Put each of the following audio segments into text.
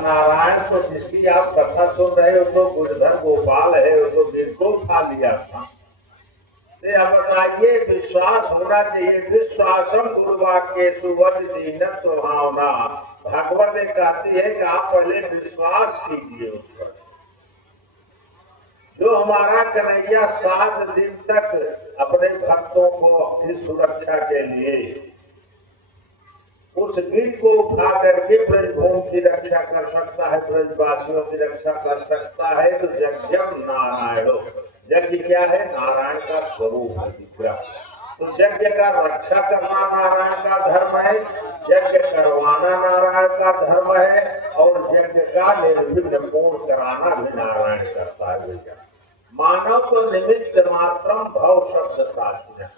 नारायण तो जिसकी आप कथा सुन रहे हो तो गुणधर गोपाल है, वो तो दिल को उठा लिया था। तो अब बताइए, विश्वास होना चाहिए। विश्वासम गुरुवाक्य सुवध दीन भावना। भगवत कहती है कि आप पहले विश्वास कीजिए उस पर। जो हमारा कन्हैया 7 दिन तक अपने भक्तों को अपनी सुरक्षा के लिए उस गिर को उठा करके ब्रजभूमि की रक्षा कर सकता है, ब्रजवासियों की रक्षा कर सकता है, तो यज्ञम नारायण। यज्ञ क्या है? नारायण का स्वरूप है विग्रह। तो यज्ञ का रक्षा करना नारायण का धर्म है, यज्ञ करवाना नारायण का धर्म है, और यज्ञ का निर्विघ्न पूर्ण कराना भी नारायण करता है भैया। मानव तो निमित्त मात्रम भव शब्द साध्य।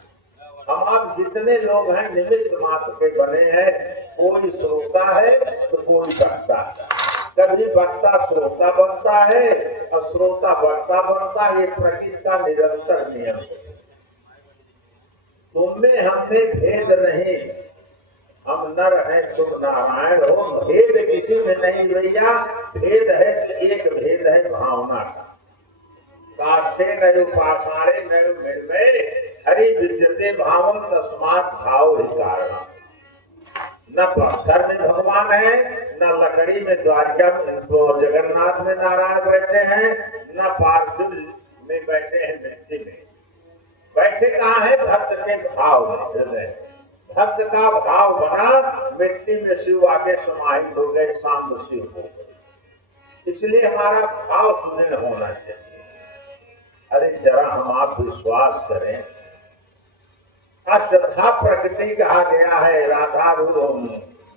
हम आप जितने लोग हैं निमित्त मात्र के बने हैं। कोई श्रोता है तो कोई वक्ता। कभी वक्ता श्रोता बनता है और श्रोता वक्ता बनता है। ये प्रकृति का निरंतर नियम है। तुमने हमने भेद नहीं, हम नर हैं तुम नारायण हो। भेद किसी में नहीं भैया। भेद है तो एक भेद है भावना का। काष्ठे नयो पाषाणे नयो मृण्मये हरि विद्यते भावम तस्मात् भाव ही कारण। न पत्थर में भगवान है, न लकड़ी में द्वारका जगन्नाथ में नारायण बैठे हैं, न पार्थिव में बैठे हैं मिट्टी में। बैठे कहाँ है? भक्त के भाव में, हृदय। भक्त का भाव बना, मिट्टी में शिव आके समाहित हो गए, शांत शिव हो गए। इसलिए हमारा भाव सुदृढ़ होना चाहिए। अरे जरा हम आप विश्वास करें, अष्टधा प्रकृति कहा गया है। राधा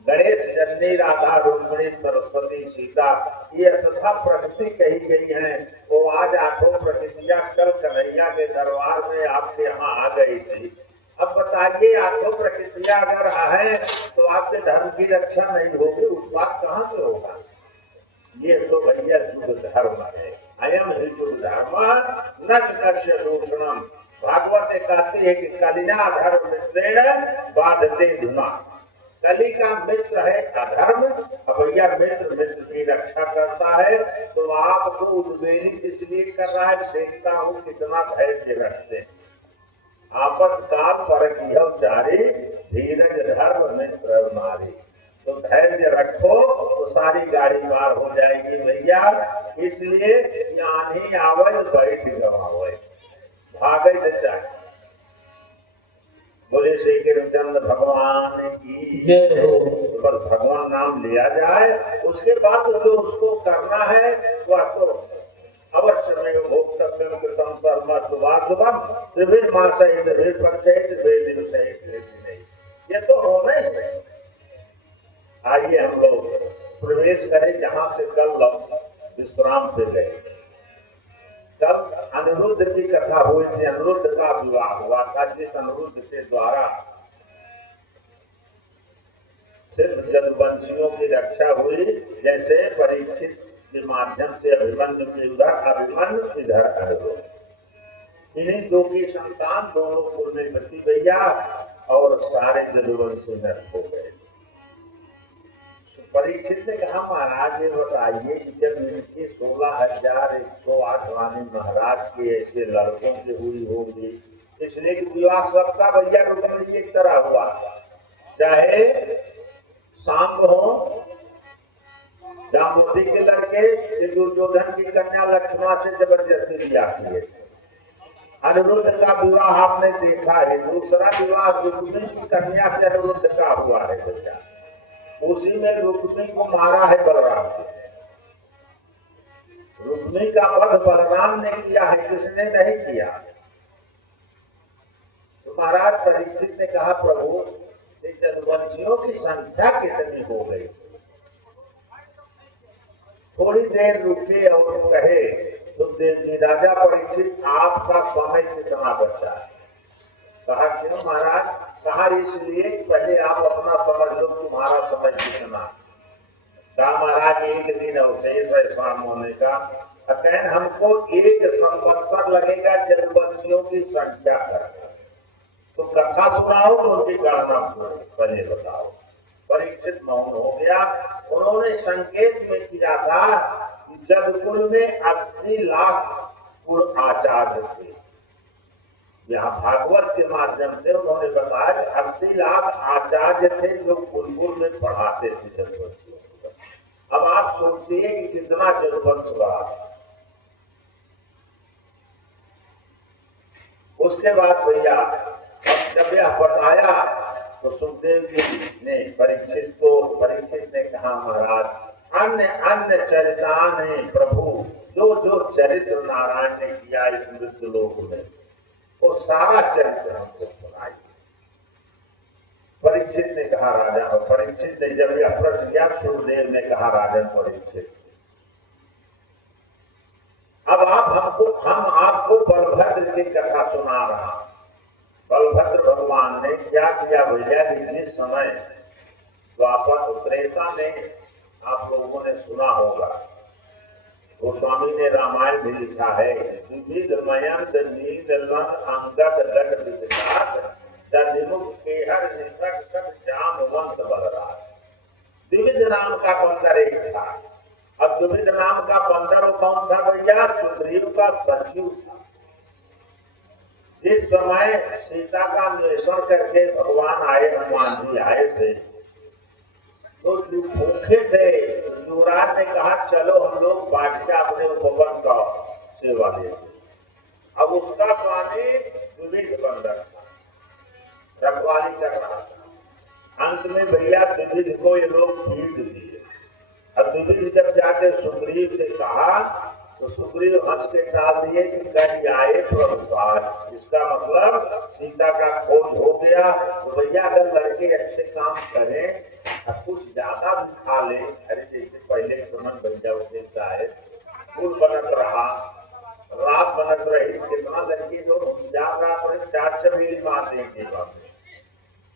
गणेश जननी राधा रुक्मिणी सरस्वती सीता, ये अष्टधा प्रकृति कही गई है। वो आज 8 प्रकृतियां कल कन्हैया के दरबार में आपके यहाँ आ गई थी। अब बताइए, 8 प्रकृतियां अगर है तो आपके धर्म की रक्षा नहीं होगी, उत्पाद कहाँ से होगा? ये तो भैया युग धर्म है। अयम ही युग धर्म न कस्य दूषणम। भागवत कहती है कि कलिना धर्म मित्रेण बाधते धुना। कली का मित्र है अधर्म। अब भैया मित्र की रक्षा करता है, तो आपको उद्वेलित इसलिए कर रहा है। देखता हूँ कितना धैर्य रखते हैं। आपातकाल परचारी धीरज धर्म मित्र नारी। तो धैर्य रखो तो सारी गाड़ी पार हो जाएगी भैया। इसलिए यानी आवज बैठ गवावे, भागे न जाए। बोले श्री कृष्ण भगवान की जय हो। बस भगवान नाम लिया जाए, उसके बाद जो उसको करना है वह तो अवश्य में भोक्तव्यम कृतम कर्म शुभाशुभम त्रिभिर मासहित त्रिभिर पक्षहित त्रिभिर सहित। ये तो होना ही है। आइए हम लोग प्रवेश करें जहां से कल लोग विश्राम पे गए। कल अनिरुद्ध की कथा हुई थी। अनिरुद्ध का विवाह हुआ था, जिस अनिरुद्ध के द्वारा सिर्फ जदुवंशियों की रक्षा हुई। जैसे परीक्षित के माध्यम से अभिमन्यु की उधर, अभिमन्यु इधर अनिरुद्ध। इन्हीं 2 की संतान दोनों कुल में बची भैया, और सारे जदुवंशी नष्ट हो गए। परीक्षित ने कहा, महाराज ये बताइए कि जब इनकी 16,108 वाणी महाराज के ऐसे लड़कों की हुई होगी, इसलिए कि विवाह सबका भैया रुक्मिणी की तरह हुआ। चाहे सांब हो, जाम्बुवती के लड़के, दुर्योधन की कन्या लक्ष्मण से जबरदस्ती लिया किए। अनिरुद्ध का विवाह आपने देखा है। दूसरा विवाह रुक्मिणी की कन्या से अनिरुद्ध का हुआ है भैया। उसी में रुक्मिणी को मारा है बलराम ने। रुक्मिणी का वध बलराम ने किया है, किसने नहीं किया। तो महाराज परीक्षित ने कहा, प्रभु जदुवंशियों की संख्या कितनी हो गई? थोड़ी देर रुके और कहे, सुखदेव जी, राजा परीक्षित आपका समय कितना बचा है? कहा, क्यों महाराज? कहा, इसलिए पहले आप अपना समझ लो, तुम्हारा समय कितना। कहा, महाराज 1 दिन अवशेष है शाम होने का। कहन हमको 1 संवत्सर लगेगा जदुवंशियों की संख्या करना। तो कथा सुनाओ तो उनकी गणना पहले बताओ। परीक्षित मौन हो गया। उन्होंने संकेत में किया था कि जदकुल में 80 लाख कुल आचार्य थे। यहाँ भागवत के माध्यम से उन्होंने बताया कि 80 लाख आचार्य थे जो कुल में पढ़ाते थे जदवंशियों को। अब आप सोचिए कि कितना जदवंश बड़ा था। उसके बाद भैया जब यह बताया तो सुखदेव जी ने परीक्षित ने कहा महाराज अन्य अन्य चरिताने प्रभु जो जो चरित्र नारायण ने किया इस मृत्यु लोक में वो सारा चरित्र हमको सुनाई। परीक्षित ने कहा राजा, और परीक्षित ने जब यह प्रश्न किया सुखदेव ने कहा राजन परीक्षित अब हम आपको बलभद्र की कथा सुना रहा। बलभद्र भगवान ने क्या किया भैया कि जिस समय द्वापर त्रेता ने आप लोगों ने सुना होगा, गोस्वामी ने रामायण भी लिखा है, विविध मयंत नील लन अंगद लट विकटात दधिमुख केहर निकट सब जामवंत बलराज। विविध नाम का बंदर एक था। अब विविध नाम का बंदर कौन था भैया? सुग्रीव का सचिव था। जिस समय सीता का अन्वेषण करके भगवान आए, हनुमान जी आए थे, तो जो भूखे थे युवराज ने कहा चलो हम लोग बांट के अपने उपवन का सेवा देते। अब उसका स्वामी विविध बंदर था, रखवाली कर रहा था। अंत में भैया विविध को ये लोग भीड़ दिए। अब विविध जब जाके सुग्रीव से कहा तो सुग्रीव हंस के टाल दिए कि कल आए प्रभुपाद। इसका मतलब सीता का खोज हो गया। तो भैया अगर लड़के अच्छे काम करें और कुछ ज्यादा भी खा ले, अरे जैसे पहले समन भैया देता है, फूल बनत रहा, रात बनत रही, कितना लड़के लोग चार चबेली मार देंगे।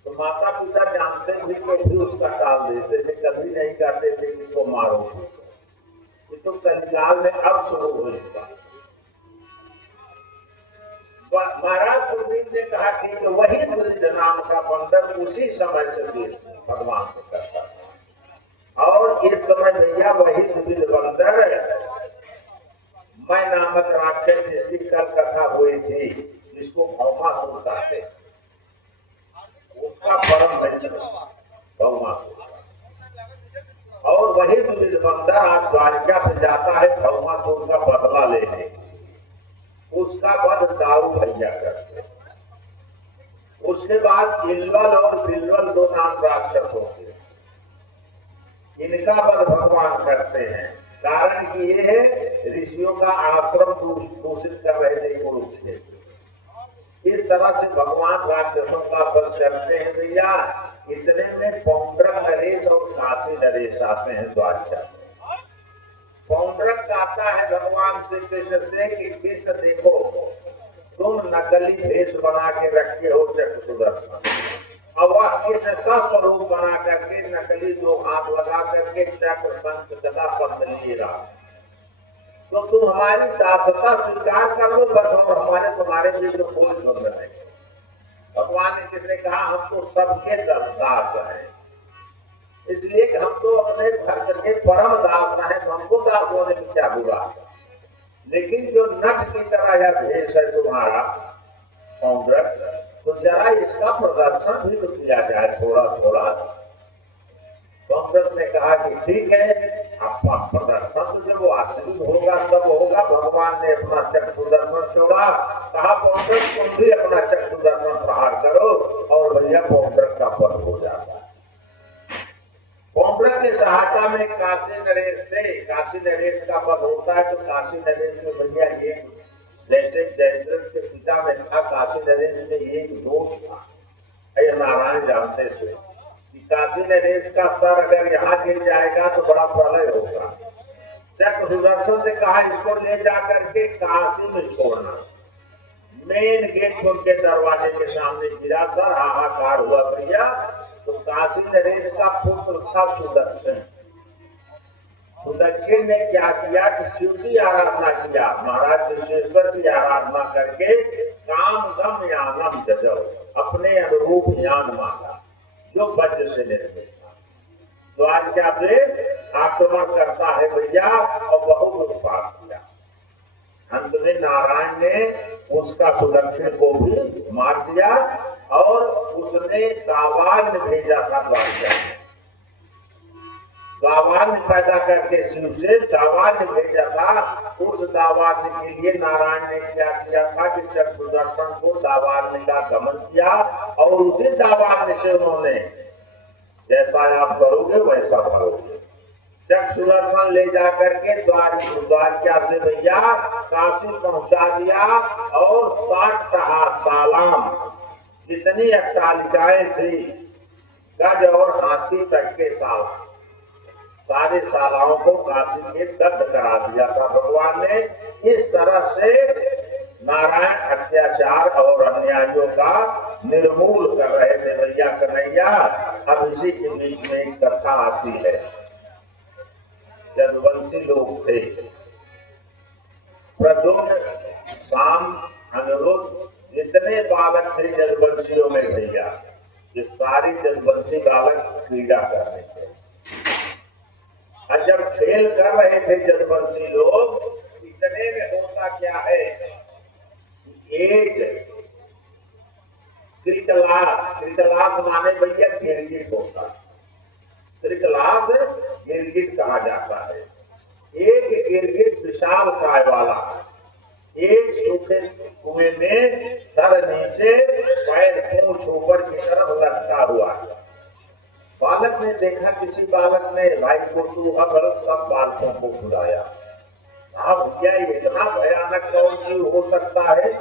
तो माता पिता जानते भी तो भी उसका टाल देते थे, कभी नहीं करते थे कि इसको मारो। ये तो कलिकाल में अब शुरू हुआ। महाराज सुग्रीव ने कहा ठीक है, वही विविध नाम का बंदर उसी समय से देश भगवान को करता था। और इस समय भैया वही विविध बंदर मैं नामक राक्षस जिसकी कल कथा हुई थी, जिसको भौमासुर कहते, उसका परम मित्र भौमासुर। और वही विविध बंदर आज द्वारिका पे जाता है भौमासुर का बदला लेने। उसका वध दाऊ भैया करते। उसके बाद इल्वल और बिल्वल दो नाम राक्षस होते, इनका वध भगवान करते हैं। कारण कि ये ऋषियों का आश्रम दूषित कर रहे थे कुरुक्षेत्र। इस तरह से भगवान राक्षसों का वध करते हैं भैया। इतने में पौंड्रक नरेश और काशी नरेश आते हैं द्वारिका। पौंड्रक कहता है भगवान श्री कृष्ण से कि कृष्ण देखो तुम नकली भेष बना के रखे हो चक्र सुदर्शन, और वह कृष्ण का स्वरूप बना करके नकली दो हाथ लगा करके चक्र शंख गदा पद्म लिए रहा। तो तुम हमारी दासता स्वीकार कर लो बस, और हमारे तुम्हारे लिए तो कोई द्वंद्व नहीं। भगवान ने किसने कहा हम तो सबके दास हैं, इसलिए कि हम तो अपने भक्त के परम दास हैं, तो हमको दास होने में क्या बुरा। लेकिन जो नट की तरह यह भेष है तुम्हारा पौंड्रक, तो जरा इसका प्रदर्शन भी तो किया जाए थोड़ा थोड़ा। पौंड्रक ने कहा कि ठीक है, आपका प्रदर्शन तो जब वास्तविक होगा तब होगा। भगवान ने अपना चक्षुदर्शन छोड़ा, कहा पौंड्रक तुम भी अपना चक्षुदर्शन प्रहार करो, और भैया पौंड्रक का पद हो जाता। पौंड्रक की सहायता में काशी नरेश थे। काशी नरेश का पद होता है तो काशी नरेश में भैया ये जैसे जयद्रथ के पिता में था, काशी नरेश में ये दोष था। नारायण जानते थे कि काशी नरेश का सर अगर यहाँ गिर जाएगा तो बड़ा प्रलय होगा। चक्र सुदर्शन ने कहा इसको ले जाकर के काशी में छोड़ना। मेन गेट के दरवाजे के सामने गिरा, सर हाहाकार हुआ भैया। तो काशी नरेश का पुत्र था सुदर्शन। सुदर्शन ने क्या किया कि शिव की आराधना किया, महाराज विश्वेश्वर की आराधना करके काम गम यानम जजो, अपने अनुरूप यान मांगा जो वज्र से निर्मित था। द्वारिका पे आक्रमण करता है भैया, और बहुत उत्पात किया। अंत में नारायण ने उसका सुदर्शन को भी मार दिया, और उसने दावान भेजा था द्वारिका। दावान पैदा करके शिव से दावान भेजा था। उस दावान के लिए नारायण ने क्या किया था कि चक्षुदर्शन को दावान का दमन किया, और उसी दावान से उन्होंने जैसा आप करोगे वैसा भरोगे चक्षुदर्शन ले जाकर के द्वारका से भैया काशी पहुंचा दिया। और 60 सालाम जितनी अट्टालिकाएं थी, गज और हाथी तक के साला, सारे सालाओं को काशी के दग्ध करा दिया था भगवान ने। इस तरह से नारायण अत्याचार और अन्यायों का निर्मूल कर रहे थे भैया कन्हैया। अब इसी के बीच में एक कथा आती है। जदुवंशी लोग थे, प्रद्युम्न, शाम, अनिरुद्ध, जितने बालक थे जदुवंशियों में भैया, ये सारी जदुवंशी बालक क्रीड़ा कर रहे थे। और जब खेल कर रहे थे जदुवंशी लोग, इतने में होता क्या है, एक कृतलास माने भैया गिरगिट होता, कृतलास गिरगिट कहा जाता है। एक गिरगिट विशाल काय वाला, एक सूखे कुएं में सर नीचे पैर पूंछ ऊपर की तरफ लटका हुआ। बालक ने देखा, किसी बालक ने भाई को सब बालकों को बुलाया। अब भैया इतना भयानक कौन चीज हो सकता है।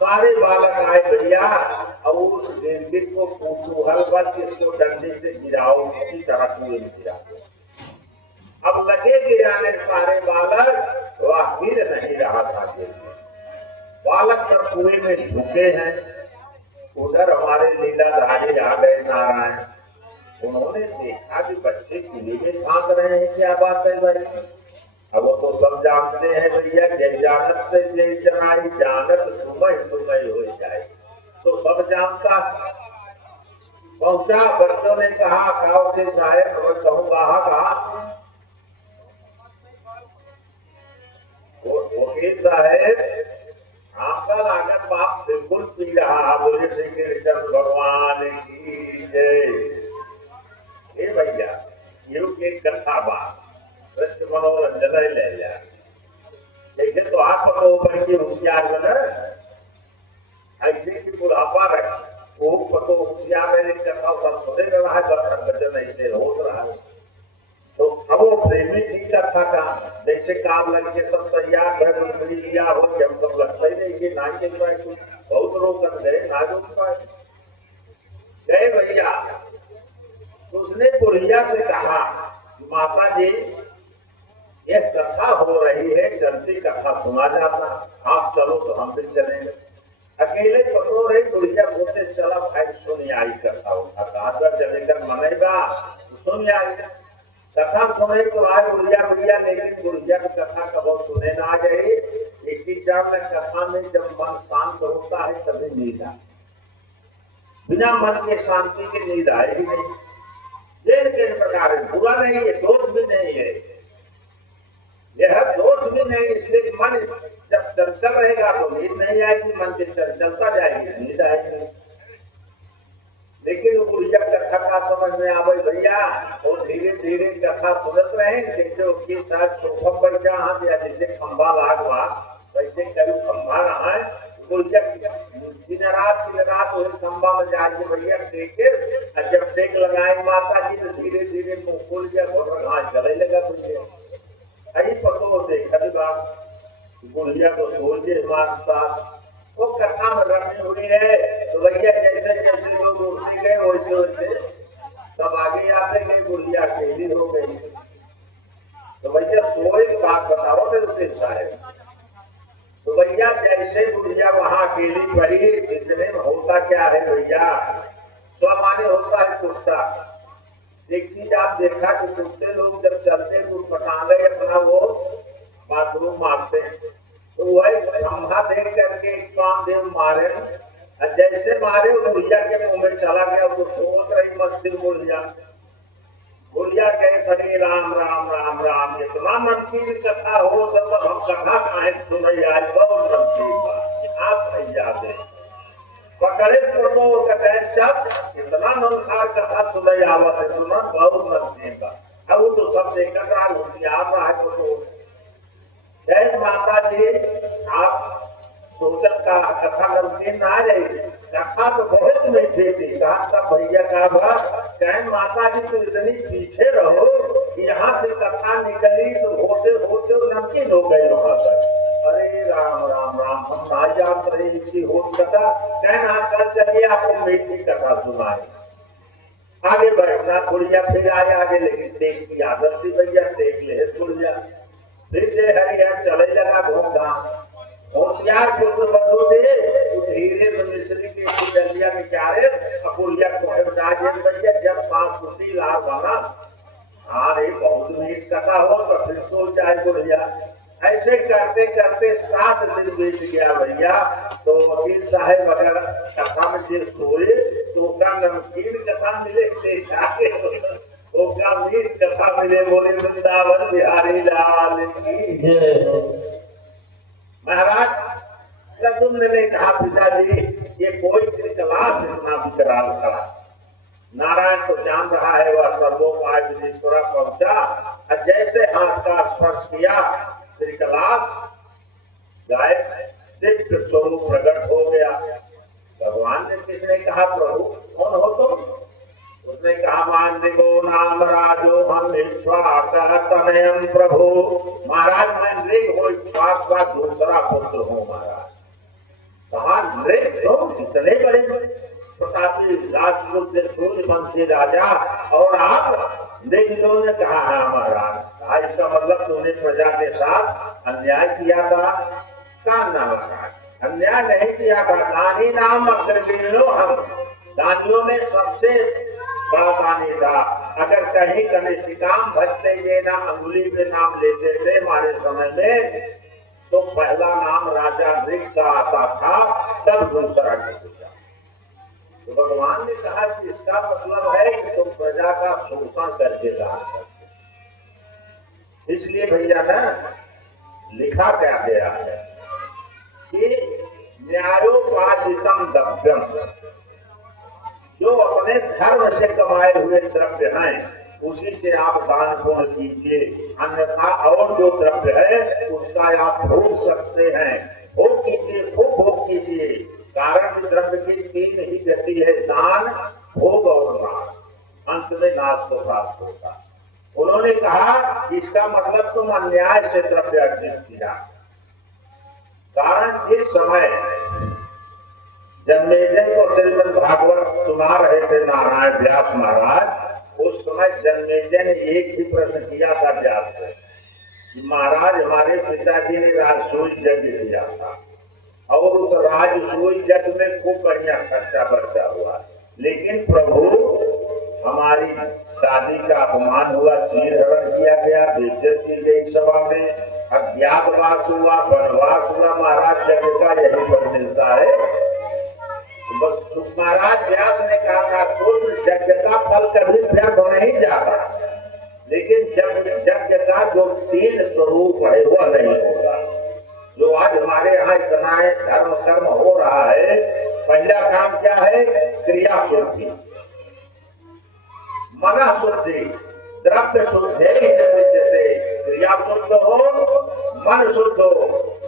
सारे बालक आए भैया, और उस गिरगिट को कौतूहल बस इसको डंडे से गिराओ, किसी तरह कुएं में गिरा। अब लगे गिराने सारे बालक, वह गिर नहीं रहा था गिरगिट। बालक सब कुएं में झुके हैं। उधर हमारे लीलाधारी आ गए नारायण। उन्होंने देखा कि बच्चे कुएं में झांक रहे हैं, क्या बात है भाई। अब वो तो सब जानते हैं भैया, जय जानत से जय जनाई, जानत तुम्हें हो जाए, तो सब जानता। पहुंचा, बच्चों ने कहा, खाओ के साहेब, मैं कहूँगा कहा वकील साहेब, आपका लागत बाप बिल्कुल पी रहा। बोले श्री कृष्ण भगवान की जय। ये भैया ये एक कथा बात कृष्ण मनोरंजन ले लिया। लेकिन तो आप तो ऊपर की होशियार बना, ऐसे की बुढ़ापा रहे वो पतो होशियार है, कथा सब सुने रहा है, बस संगठन ऐसे हो रहा है। तो अब वो प्रेमी जी कथा का जैसे काम लग के सब तैयार घर लिया हो, जब सब लगता ही नहीं कि ना के पाए, बहुत लोग कर गए ना जो पाए गए भैया। तो उसने बुढ़िया से कहा, माता जी यह कथा हो रही है, चलती कथा सुना जाता, आप चलो तो हम भी चलेंगे। अकेले पकड़ो रही बुढ़िया बोलते, चला भाई सुन आई कथा होता, कहा जलेकर मनेगा सुन आई। कथा सुने तो आए बुढ़िया भैया, लेकिन बुढ़िया की कथा कभी सुने ना आ गई। एक ही जान में कथा में जब मन शांत होता है तभी नींद आए, बिना मन के शांति की नींद आएगी नहीं। देर के प्रकार बुरा नहीं है, दोष भी नहीं है, यह दोष भी नहीं। इसलिए मन जब चंचल रहेगा तो नींद नहीं आएगी, मन की चंचलता जाएगी नींद आएगी। लेकिन बुढ़िया कथा का समझ में आवे भैया, वो धीरे धीरे कथा सुनत रहे। जैसे उसके साथ सोफा पर जहाँ दिया, जैसे खंभा लाग हुआ वैसे कभी खंभा रहा है। बुढ़िया दिन रात वही खंभा में जाके भैया देखे, और जब देख लगाए माता जी तो धीरे धीरे मुंह खोल गया, घास चले लगा बुढ़िया। अरे पतो देखा बात, बुढ़िया को सोचे मानता वो कथा में रमी हुई है। तो भैया जैसे जैसे लोग उठते गए वैसे वैसे सब आगे आते गए, बुढ़िया अकेली हो गई। तो भैया सोए की बात बताओ मेरे साहब। तो भैया जैसे बुढ़िया वहां अकेली पड़ी, इतने में होता क्या है भैया, स्वमाने होता है कुत्ता। एक चीज आप देखा कि कुत्ते लोग जब चलते तो पटांगे अपना वो बाथरूम मारते हैं, तो वही खंभा देख करके एक स्वामदेव मारे, जैसे मारे बुढ़िया के मुंह में चला गया। वो सोच रही मस्ती बुढ़िया भैया कहे हरे राम राम राम राम, इतना नमकीन कथा हो तब हम कथा काहे सुनई आज, बहुत नमकीन बात आप भैया दे पकड़े फोटो कहते हैं चल इतना नमकार कथा सुनई आवत है, सुना बहुत नमकीन बात। अब वो तो सब देखकर रहा है फोटो। जय माता जी, आप सोचत का कथा नमकीन ना रही, कथा तो बहुत मीठी थी। कहा तब भैया का कहे माता जी तो इतनी पीछे रहो, यहाँ से कथा निकली तो होते होते नमकीन हो गई वहां पर। अरे राम राम राम, हम ना जान रहे इसी हो कथा, कहना कल चलिए आपको मीठी कथा सुनाए। आगे बैठना गुड़िया, फिर आए आगे, लेकिन टेक की आदत थी भैया, टेक ले गुड़िया, फिर से हरिहर चले लगा घूमधाम। होशियार पुत्र बंधु थे, धीरे से मिश्री के डलिया में क्या है अपुरिया को बता भैया, जब सांस टूटी लाल वाला अरे बहुत मीठ कथा हो तो फिर सो जाए गुड़िया। ऐसे करते करते 7 दिन बीत गया भैया। तो वकील साहब अगर कथा में जो सोए तो का नमकीन कथा मिले मीठ कथा मिले, बोले वृंदावन बिहारी लाल की। महाराज सदुम्न ने कहा पिताजी ये कोई त्रिकलाश इतना विकराल खड़ा, नारायण तो जान रहा है वह सर्वोपाय विधीश्वरा पहुंचा। जैसे हाथ का स्पर्श किया त्रिकलाश गायब, दिव्य स्वरूप प्रकट हो गया। भगवान ने किसने कहा प्रभु कौन हो तुम? उसने कहा मानदिगो नाम राजो हम तनयम प्रभु। महाराज मैं नृग हो इक्ष्वाक का दूसरा पुत्र हूँ महाराज। कहा नृग तुम इतने बड़े प्रतापी राजपूत से सूर्यवंशी राजा और आप नृगों ने कहा है महाराज, इसका मतलब तुमने प्रजा के साथ अन्याय किया था। कहा ना महाराज अन्याय नहीं किया था, दानी नाम अग्रगण्यो हम, दानियों में सबसे बड़ा दानी था। अगर कहीं कनिष्ठिकाम भजते ये ना अंगुली पे नाम लेते थे हमारे समय में, तो पहला नाम राजा नृग का आता था, तब दूसरा किसी का। तो भगवान ने कहा कि इसका मतलब है कि तुम प्रजा का शोषण करके दान करते। इसलिए भैया ना लिखा क्या गया है कि न्यायोपार्जितम द्रव्यम, जो अपने धर्म से कमाए हुए द्रव्य हैं उसी से आप दान पुण्य कीजिए, अन्यथा और जो द्रव्य है उसका आप भोग सकते हैं, भोग कीजिए, खूब भोग कीजिए। कारण द्रव्य की 3 ही गति है, दान भोग और नाश, अंत में नाश को प्राप्त होता। उन्होंने कहा इसका मतलब तुम अन्याय से द्रव्य अर्जित किया। कारण जिस समय जन्मेजय को श्रीमद् भागवत सुना रहे थे नारायण व्यास महाराज, उस समय जन्मेजय ने एक ही प्रश्न किया था व्यास से, महाराज हमारे पिताजी ने राजसूय यज्ञ किया था और उस राजसूय यज्ञ में खूब बढ़िया खर्चा बर्चा हुआ, लेकिन प्रभु हमारी दादी का अपमान हुआ, चीरहरण किया गया, बेइज्जत की गई सभा में, अज्ञातवास हुआ, वनवास हुआ, महाराज यज्ञ का यही फल मिलता है। बस महाराज व्यास ने कहा था कुल यज्ञ का फल कभी व्यर्थ नहीं जाता, लेकिन जब यज्ञ का जो 3 स्वरूप है वह नहीं होता। जो आज हमारे यहाँ इतना धर्म कर्म हो रहा है, पहला काम क्या है? क्रिया शुद्धि, मन शुद्धि, द्रव्य शुद्धि। जैसे क्रिया शुद्ध हो, मन शुद्ध हो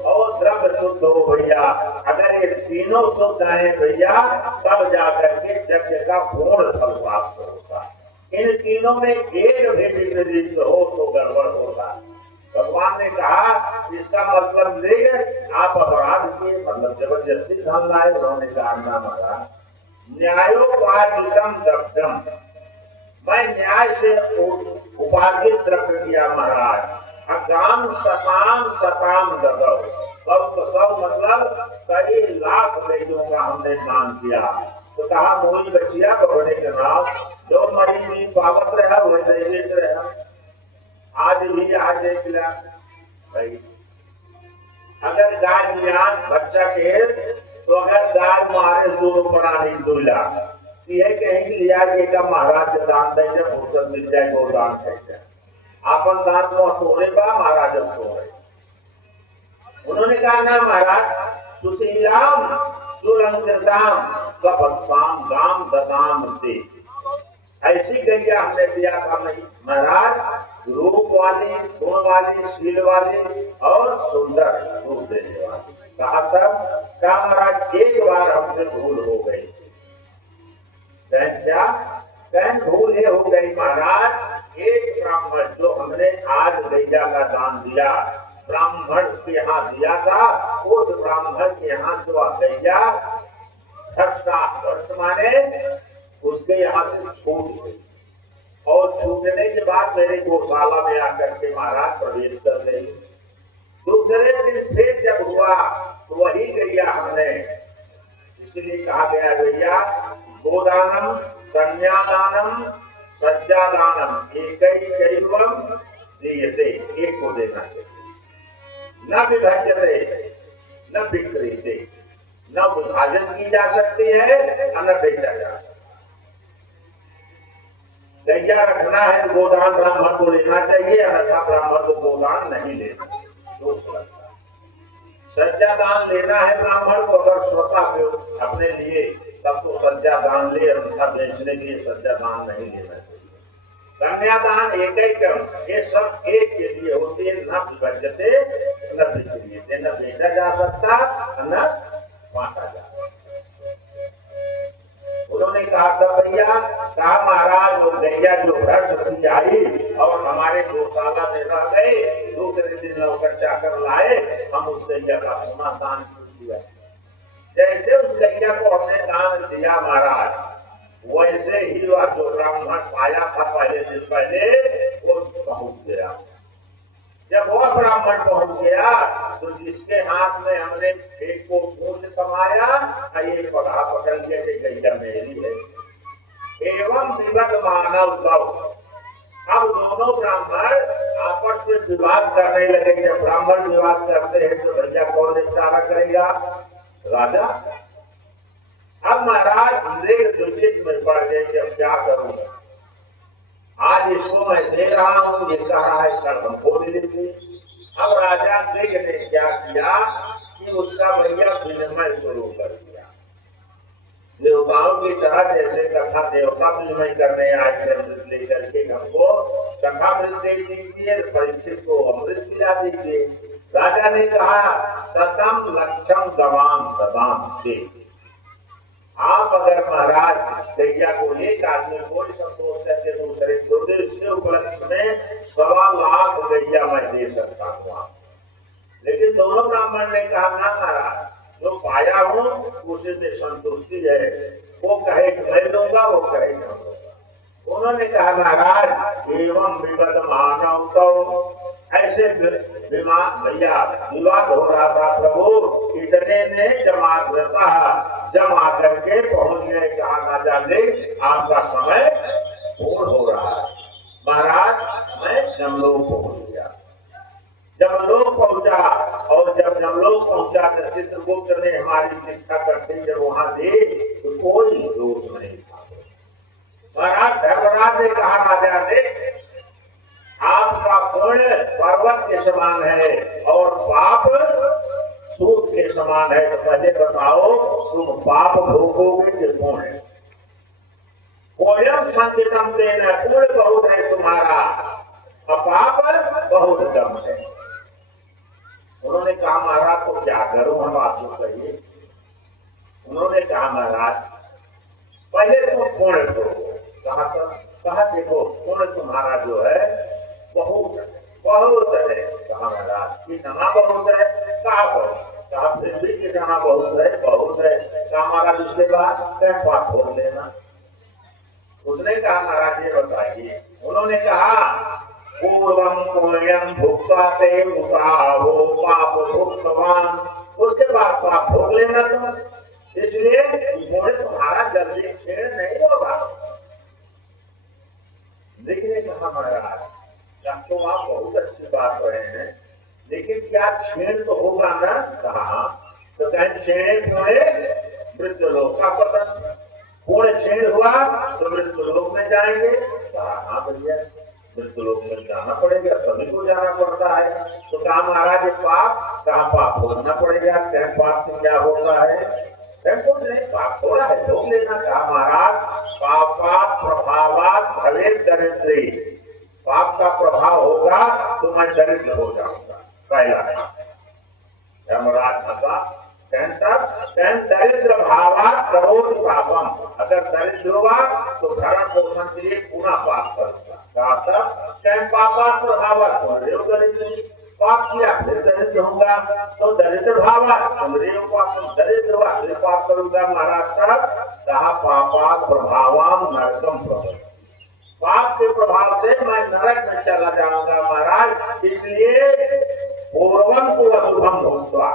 और द्रव्य शुद्ध हो भैया, अगर ये तीनों शुद्ध है भैया तब जाकर के यज्ञ का पूर्ण फल प्राप्त होता। इन तीनों में एक भी विपरीत हो तो गड़बड़ होता। भगवान ने कहा इसका मतलब नहीं आप अपराध किए, मतलब जबरदस्ती धन लाए। उन्होंने कहा ना महाराज न्यायोपार्जितम द्रव्यम, मैं न्याय से उपार्जित द्रव्य किया महाराज। अगाम शताम शताम ददौ, सब मतलब कई लाख बेटों हमने दान किया। तो कहा मोई बचिया बने के नाम जो मरी हुई पावत रहा वही दैविक रहा। आज भी आज भाई अगर गाय ज्ञान बच्चा के तो अगर गाय मारे 2 प्राणी 2 लाख, यह कहीं लिया कि का महाराज दान दे जब भूषण मिल जाए वो दान कर जाए आपन दान को तोड़े बा महाराज तोड़े। उन्होंने कहा ना महाराज सुशीलाम सुलंकृताम सपत्साम गाम ददाम दे, ऐसी गैया हमने दिया था नहीं महाराज, रूप वाली गुण वाली शील वाली और सुंदर रूप देने वाली। कहा तब कहा महाराज एक बार हमसे भूल हो गई। क्या कहन भूल ये हो गई महाराज, एक ब्राह्मण जो हमने आज गैया का दान दिया ब्राह्मण के यहाँ दिया था, उस ब्राह्मण के यहाँ जो गैया माने उसके यहाँ से छूट गई और छूटने के बाद मेरे गौशाला में आकर के महाराज प्रवेश कर गई। दूसरे दिन फिर जब हुआ तो वही गैया हमने, इसलिए कहा गया गैया गोदानम कन्यादानम सज्जादानम एकैकैवम दीयते, एक को देना चाहिए, न विभज्यते न विक्रीयते, न विभाजन की जा सकती है न बेचा जा सकता। गैया रखना है गोदान ब्राह्मण को लेना चाहिए, अन्यथा ब्राह्मण को गोदान नहीं लेना। सज्जा दान लेना है ब्राह्मण को अगर स्वतः अपने लिए तब तो सज्जा दान ले, अन्यथा बेचने के लिए सज्जा दान नहीं लेना चाहिए। कन्यादान एकैकम, ये सब एक के लिए होती है, न विभज्यते न विक्रीयते, न बेचा जा सकता न बांटा जा सकता। उन्होंने कहा था भैया, कहा महाराज वो गैया जो घर सती आई और हमारे गौशाला में रह गए, दूसरे दिन नौकर चाकर लाए, हम उस गैया का सोना दान किया। जैसे उस गैया को हमने दान दिया महाराज, वैसे ही वह जो ब्राह्मण पाया था पहले दिन पहले वो पहुंच गया। जब वह ब्राह्मण पहुंच गया तो जिसके हाथ में हमने एक को पूछ कमाया, ये पढ़ा पकड़ लिया कि गैया मेरी है। एवं विवाद मानव तब, अब दोनों ब्राह्मण आपस में विवाद करने लगे। जब ब्राह्मण विवाद करते हैं तो भैया कौन निपटारा करेगा? राजा। अब महाराज दूषित में पड़ गए, जब क्या करूंगा, आज इसको मैं दे रहा हूं, ये कह रहा है कल हमको भी देंगे। अब राजा देख ने क्या किया कि उसका भैया विनिमय शुरू कर दिया। देवताओं की तरह जैसे कथा देवता विनिमय करने आए अमृत लेकर के हमको कथा अमृत दे दीजिए, परीक्षित को अमृत पिला दीजिए। राजा ने कहा सतम लक्षम दवाम ददाम दे। आप अगर महाराज गैया को एक आदमी कोई संतोष करके दूसरे के उपलक्ष्य में 1.25 लाख गैया मैं दे सकता हूँ। लेकिन दोनों ब्राह्मण ने कहा ना महाराज, जो पाया हूँ उसी से संतुष्टि है, वो कहे मैं दूंगा, वो कहे न दूंगा। उन्होंने कहा महाराज एवं विगत मानव तो ऐसे भैया विवाद हो रहा था प्रभु, इतने ने जमा करके पहुंच गए, कहा ना जाने आपका समय पूर्ण हो रहा है। महाराज मैं जमलोक पहुंच गया। जमलोक पहुंचा और जब जमलोक पहुंचा तो चित्रगुप्त ने हमारी शिक्षा करते जब वहां दी तो कोई दोष नहीं था। महाराज धर्मराज ने कहा राजा ने आपका पुण्य पर्वत के समान है और पाप सूत के समान है। तो पहले बताओ तुम पाप भोगोगे कि पुण्य? पुण्यम संचितम देना, पुण्य बहुत है तुम्हारा, पाप बहुत कम है। उन्होंने कहा महाराज तो क्या करूं हम, आपको कहिए। उन्होंने कहा महाराज पहले तुम पुण्य करो। कहा देखो पुण्य तुम्हारा जो है बहुत बहुत है। कहा महाराज कितना बहुत है? कहा बहुत। कहा फिर भी कितना बहुत है? बहुत है। कहा महाराज उसके बाद क्या पाप खोल लेना। उसने कहा महाराज ये बताइए। उन्होंने कहा पूर्वम पुण्यम भुक्ता ते उताहो पाप भुक्तवान, उसके बाद पाप भोग लेना तुम, इसलिए पुण्य तुम्हारा जल्दी क्षीण नहीं होगा। देखने कहा महाराज तो आप बहुत अच्छी बात रहे हैं, लेकिन क्या क्षीण तो होगा ना? कहा तो कहें क्षीण पुण्य मृत्यु लोक का पतन, पूर्ण छेद हुआ तो मृत्युलोक में जाएंगे। हाँ भैया, मृत्युलोक में जाना पड़ेगा, सभी को जाना पड़ता है। तो कहा महाराज पाप, कहा पाप भोगना पड़ेगा। क्या पाप से क्या होता है? कुछ नहीं, पाप थोड़ा है, भोग लेना। कहा महाराज पापात प्रभावात भले दरिद्री, पाप का प्रभाव होगा तो मैं दरिद्र हो जाऊंगा। पहला धर्मराज हंसा, दरिद्र भावात करोति पापम, अगर दरिद्र हुआ तो भरण पोषण के लिए पुनः पाप करूंगा। पापात प्रभावात दरिद्र, पाप किया फिर दरिद्र होगा तो दरिद्र भावात दरिद्र हुआ फिर पाप करूंगा। महाराज साहब कहा पापात प्रभावाम नरकम प्रभु, पाप के प्रभाव से मैं नरक में चला जाऊंगा महाराज। इसलिए पूर्वम को अशुभम भोगवा,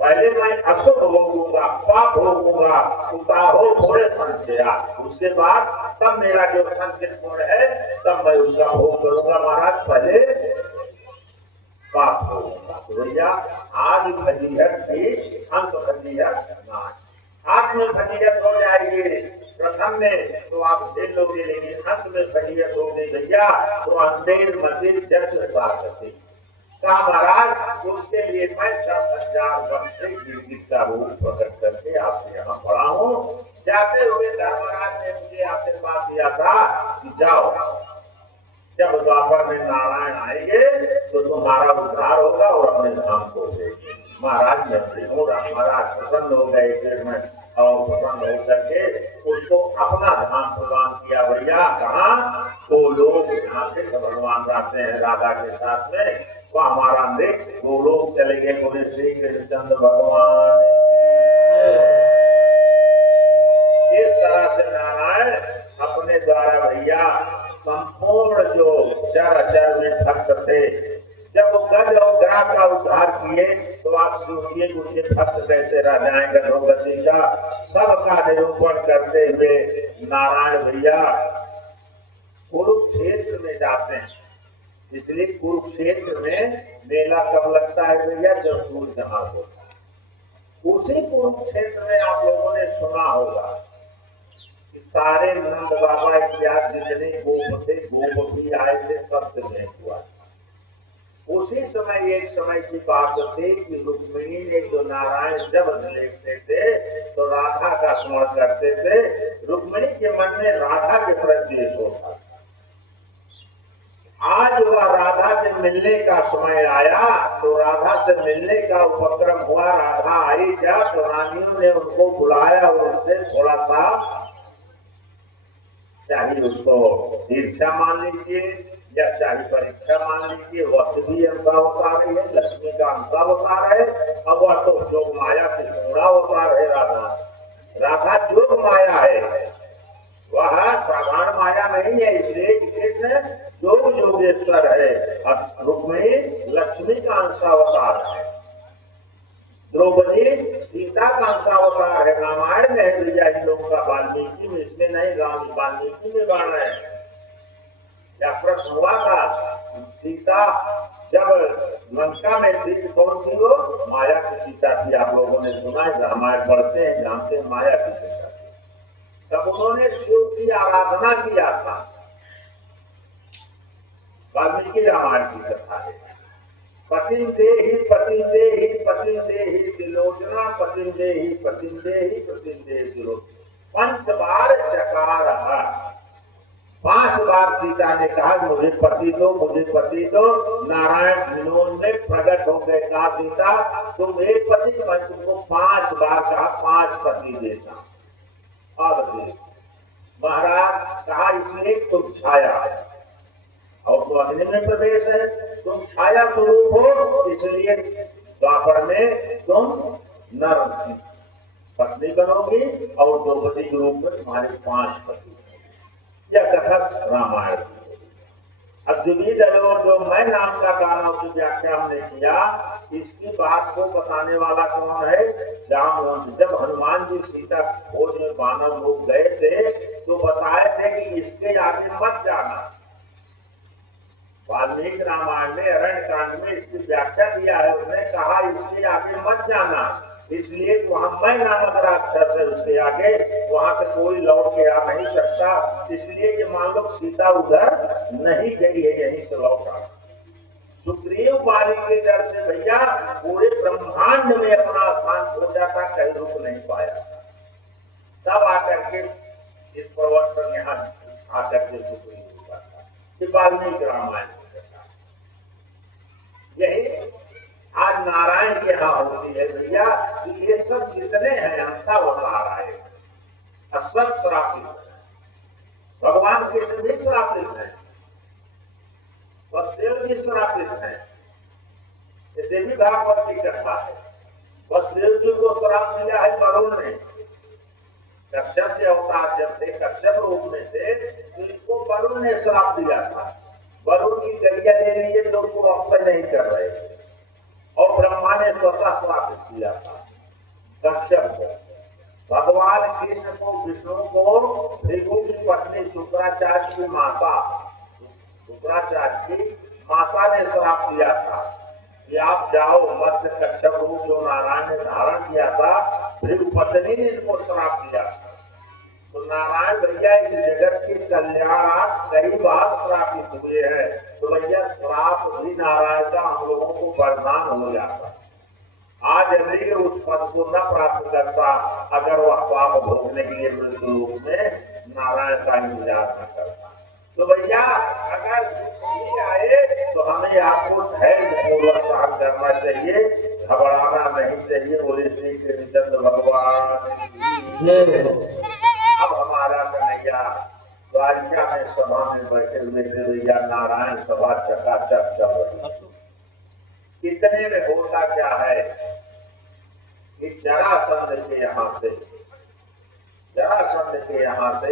पहले मैं अशुभ भोगूंगा, पाप भोगूंगा, उताहो थोड़े संचया, उसके बाद तब मेरा जो संचित गुण है तब मैं उसका भोग करूंगा। महाराज पहले पाप भोगूंगा। तो भैया आज फजीहत थी, अंत फजीहत नाश, हाथ में फजीहत हो जाएगी प्रथम में तो आप झेल लोगे, लेकिन अंत में फजीहत हो गई भैया तो अंधेर मदिर जस साथी। कहा महाराज उसके लिए मैं 10,000 वर्ष से गिरगिट का रूप प्रकट करके आपसे यहाँ पढ़ा हूँ। जाते हुए धर्मराज ने मुझे आशीर्वाद दिया था कि जाओ, जब द्वापर में नारायण आएंगे तो तुम्हारा उद्धार होगा और अपने धाम को देंगे। महाराज महाराज प्रसन्न हो गए फिर में, और प्रसन्न होकर के उसको अपना धाम प्रदान किया। भैया कहा तो लोग जहाँ से भगवान रहते हैं राधा के साथ में, वो हमारा नृत्य वो लोग चले गए बोले श्री कृष्णचंद्र भगवान। इस तरह से नारायण अपने द्वारा भैया संपूर्ण जो चर में भक्त थे, जब वो गज और ग्राह का उद्धार किए तो आप सोचिए उनके भक्त कैसे रह जाएंगे। द्रौपदी का सबका निरूपण करते हुए नारायण भैया कुरुक्षेत्र में जाते हैं। इसलिए कुरुक्षेत्र में मेला कब लगता है भैया? जब सूर्य जहां होता है। उसी कुरुक्षेत्र में आप लोगों ने सुना होगा कि सारे नंद बाबा इत्यादि जितने गोप थे, गोप भी आए थे, सबसे भेंट हुआ। उसी समय एक समय की बात थी कि रुक्मिणी ने जो नारायण जब देखते थे तो राधा का स्मरण करते थे। रुक्मिणी के मन में राधा के प्रति द्वेष होता। आज वह राधा से मिलने का समय आया तो राधा से मिलने का उपक्रम हुआ। राधा आई क्या तो रानियों ने उनको बुलाया और उससे थोड़ा सा चाहे उसको ईर्ष्या मान लीजिए या चाहे परीक्षा मान लीजिए, वक्त भी अंशावतार है, लक्ष्मी का अंशावतार है, और वह तो जोग माया से पूरा अवतार है। राधा जोग माया है, वह साधारण माया नहीं है। इसलिए कृष्ण जोग जोगेश्वर है और रुक्मिणी लक्ष्मी का अंशावतार है। द्रौपदी सीता का अंशावतार है। रामायण में है भैया इन लोगों का, वाल्मीकि में इसमें नहीं, राम वाल्मीकि में बाण है। या प्रश्न हुआ था सीता जब लंका में थी कौन थी वो? माया की सीता थी। आप लोगों ने सुना है, रामायण पढ़ते हैं जानते हैं माया की सीता थी। तब उन्होंने शिव की आराधना किया था। वाल्मीकि रामायण की कथा है। पतिं देहि पतिं देहि पतिं देहि त्रिलोचना पतिं देहि पतिं देहि पतिं देहि त्रिलोचना। 5 बार चकार, 5 बार सीता ने कहा मुझे पति दो, मुझे पति दो। नारायण जिन्होंने प्रकट हो गए, कहा सीता तुम एक पति, मैं तुमको 5 बार कहा 5 पति देता। अब महाराज कहा इसलिए तुम छाया है और तो अग्नि में प्रवेश है, तुम छाया स्वरूप हो, इसलिए द्वापर में तुम नर पत्नी बनोगी और द्रौपदी के रूप में तुम्हारे 5 पति। यह कथा रामायण। अब जो मैं नाम का गाना की व्याख्या हमने किया, इसकी बात को बताने वाला कौन है? रामवंश। जब हनुमान जी सीता खोज में वानर लोग गए थे तो बताए थे कि इसके आगे मत जाना। वाल्मीकि रामायण में अरण्य कांड में इसकी व्याख्या दिया है। उसने कहा इसके आगे मत जाना, इसलिए वहां मैं नामक राक्षस है उसके आगे, वहां से कोई लौट के आ नहीं सकता। इसलिए कि मान लो सीता उधर नहीं गई है, यहीं से लौट आ। सुग्रीव बाली के डर से भैया पूरे ब्रह्मांड में अपना स्थान खो जाता, कहीं रुक नहीं पाया। तब आकर के इस प्रवचन यहाँ आकर के सुग्रीव हुआ था कि वाल्मीकि रामायण। यही आज नारायण के यहाँ होती है भैया कि ये सब जितने हैं हंसा बता रहा है, सब श्रापित है। भगवान कृष्ण भी श्रापित है, वसुदेव जी श्रापित है। देवी भागवत की कथा है, वसुदेव जी को श्राप दिया है वरुण ने। कश्यप के अवतार जब थे, कश्यप रूप में थे, तो इनको वरुण ने श्राप दिया था। वरुण की गलिया ले लिए तो उसको अवसर नहीं कर रहे थे, और ब्रह्मा ने स्वतः श्रापित किया था कश्यप को। भगवान कृष्ण को, विष्णु को भृगु की पत्नी शुक्राचार्य की माता, शुक्राचार्य की माता ने श्राप दिया था कि आप जाओ मत्स्य कच्छप रूप जो नारायण ने धारण किया था, भृगु पत्नी ने इनको श्राप दिया था। तो नारायण भैया इस जगत के कल्याणार्थ कई बार श्रापित हुए हैं। तो भैया श्राप भी नारायण का हम लोगों को वरदान हो जाता। आज यदि उस पद को न प्राप्त करता, अगर वह पाप भोगने के लिए मृत्यु रूप में नारायण का इंतजार न करता। तो भैया अगर नहीं आए तो हमें आपको धैर्य पूर्वक शांत करना चाहिए, घबराना नहीं चाहिए। बोले श्री कृष्णचंद्र भगवान। अब हमारा कन्हैया द्वारिका में सभा में बैठे हुए थे भैया, नारायण सभा चकाचक चल रही। इतने में होता क्या है कि जरासंध के यहाँ से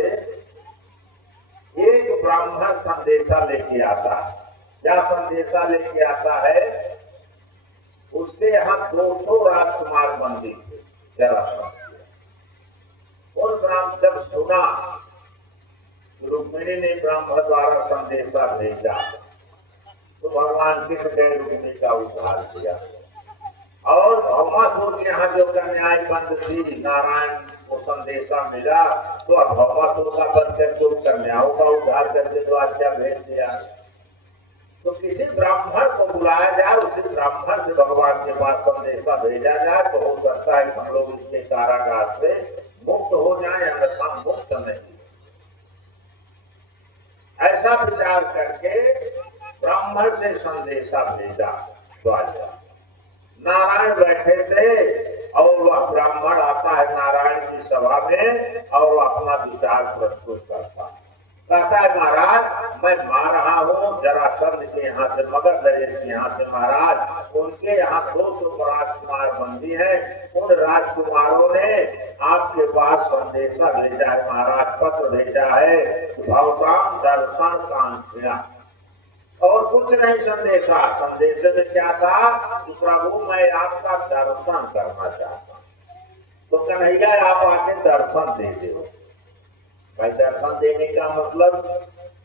एक ब्राह्मण संदेशा लेके आता है। क्या संदेशा लेके आता है? उसके यहाँ 200 राजकुमार बंदी थे जरासंध। उन ब्राह्मण जब सुना, रुक्मिणी ने ब्राह्मण द्वारा संदेशा भेजा, तो भगवान कृष्ण ने रुक्मिणी का उद्धार किया। और भौमासुर के यहाँ जो कन्याएं बंद थी, नारायण को संदेशा मिला, तो अब भौमासुर का बंद करके कन्याओं का उद्धार करके तो आज्ञा भेज दिया। तो किसी ब्राह्मण को बुलाया जाए, उसी ब्राह्मण से भगवान के पास संदेशा भेजा जाए, तो हो सकता है हम लोग इसके कारागार से मुक्त हो जाए, अन्यथा मुक्त नहीं। ऐसा विचार करके ब्राह्मण से संदेशा भेजा द्वारिका। नारायण बैठे थे और वह ब्राह्मण आता है नारायण की सभा में और वह अपना विचार प्रस्तुत करता है। कहता है महाराज मैं मार रहा हूँ जरासंध के यहाँ से, मगध नरेश के यहाँ से महाराज। उनके यहाँ 200 राजकुमार बंदी हैं। उन राजकुमारों ने आपके पास संदेशा भेजा है महाराज, पत्र भेजा है, भवताम दर्शन कांक्षा। और कुछ नहीं संदेशा। संदेश में क्या था कि प्रभु मैं आपका दर्शन करना चाहता हूँ, तो कन्हैया आप आके दर्शन दे दो। भाई दर्शन देने का मतलब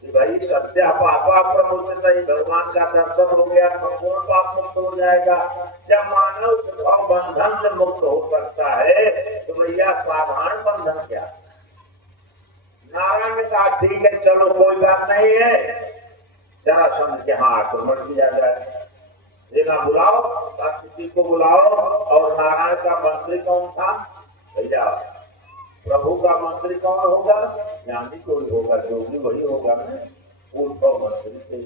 कि भाई सत्य पापा प्रमुचित ही, भगवान का दर्शन हो गया संपूर्ण पाप मुक्त हो जाएगा। जब मानव स्वभाव बंधन से मुक्त हो सकता है तो भैया साधारण बंधन क्या? नारायण ने कहा ठीक है चलो कोई बात नहीं है, जरासंध के यहाँ आक्रमण किया जाए। लेना बुलाओ, किसी को बुलाओ। और नारायण का मंत्री कौन था भैया? प्रभु का मंत्री कौन होगा? ज्ञानी कोई होगा, जोगी वही होगा ना। उद्धव मंत्री थे।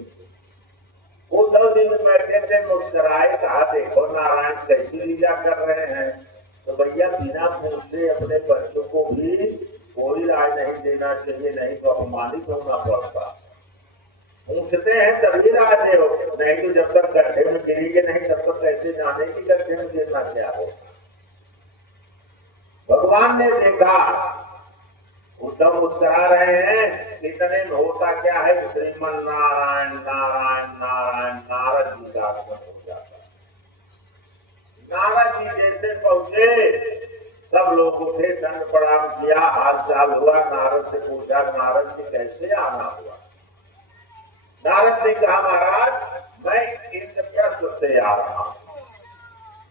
उद्धव जी में बैठे थे, मुस्कुराए, कहा देखो नारायण कैसी लीला कर रहे हैं। तो भैया बिना पूछे अपने बच्चों को भी कोई राय नहीं देना चाहिए, नहीं तो अपमानित होना पड़ता। पूछते हैं तभी राय दे हो, नहीं तो जब तक गड्ढे में गिरेंगे नहीं तब तक कैसे जाने की गड्ढे में गिरना क्या हो। भगवान ने देखा उद्धव मुस्कुरा रहे हैं, इतने में होता क्या है, श्रीमन नारायण नारायण नारायण नारद जी का आगमन हो जाता। नारद जी जैसे पहुंचे सब लोग उठे, दंड प्रणाम किया, हाल चाल हुआ। नारद से पूछा नारद जी कैसे आना हुआ? नारद ने कहा महाराज मैं इंद्रप्रस्थ से आ रहा हूं।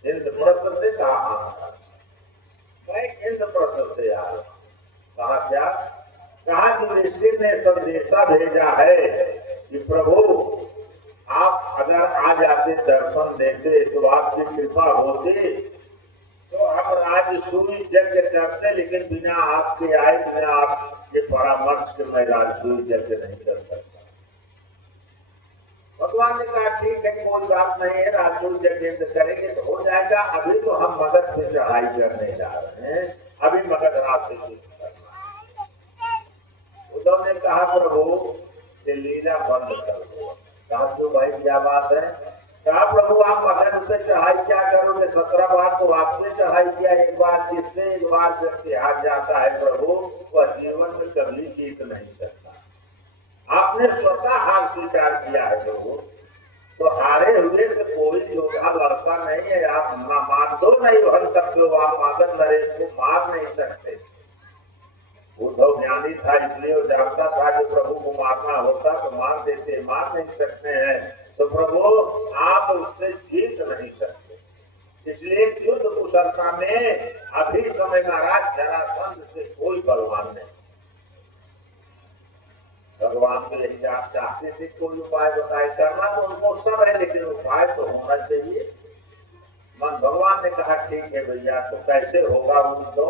इंद्रप्रस्थ से कहा भेजा है कि प्रभु आप अगर आ जाते दर्शन देते तो आपकी कृपा होती तो आप राजसूय यज्ञ करते, लेकिन बिना आपके आए बिना आपके परामर्श के मैं राजसूय यज्ञ नहीं कर सकता। भगवान ने कहा ठीक है कोई बात नहीं है, राजसूय यज्ञ करेंगे तो हो जाएगा, अभी तो हम मगध पे चढ़ाई करने जा रहे हैं, अभी मगध राज से करना। उद्धव ने कहा प्रभु ये लीला बंद कर दो। कहा क्यों भाई क्या बात है? कहा प्रभु आप मगध पे चढ़ाई क्या करोगे, 17 बार तो आपने चढ़ाई किया, एक बार जिसने एक बार जब हार जाता है प्रभु वह जीवन में कभी जीत नहीं सकता। आपने स्वतः हार स्वीकार किया है प्रभु, तो हारे हुए से कोई योद्धा लड़ता नहीं है। आप मार दो नहीं बन सकते हो, आप मगध नरेश को मार नहीं सकते। उद्धव ज्ञानी था इसलिए वो जानता था कि प्रभु को मारना होता तो मार देते, मार नहीं सकते हैं तो प्रभु आप उससे जीत नहीं सकते। इसलिए युद्ध कुशलता में अभी समय महाराज जरासंध से कोई बलवान नहीं। भगवान तो यही चाहते थे कोई उपाय बताए, करना तो उनको सब है लेकिन उपाय तो होना चाहिए। मन भगवान ने कहा ठीक है भैया तो कैसे होगा उनको?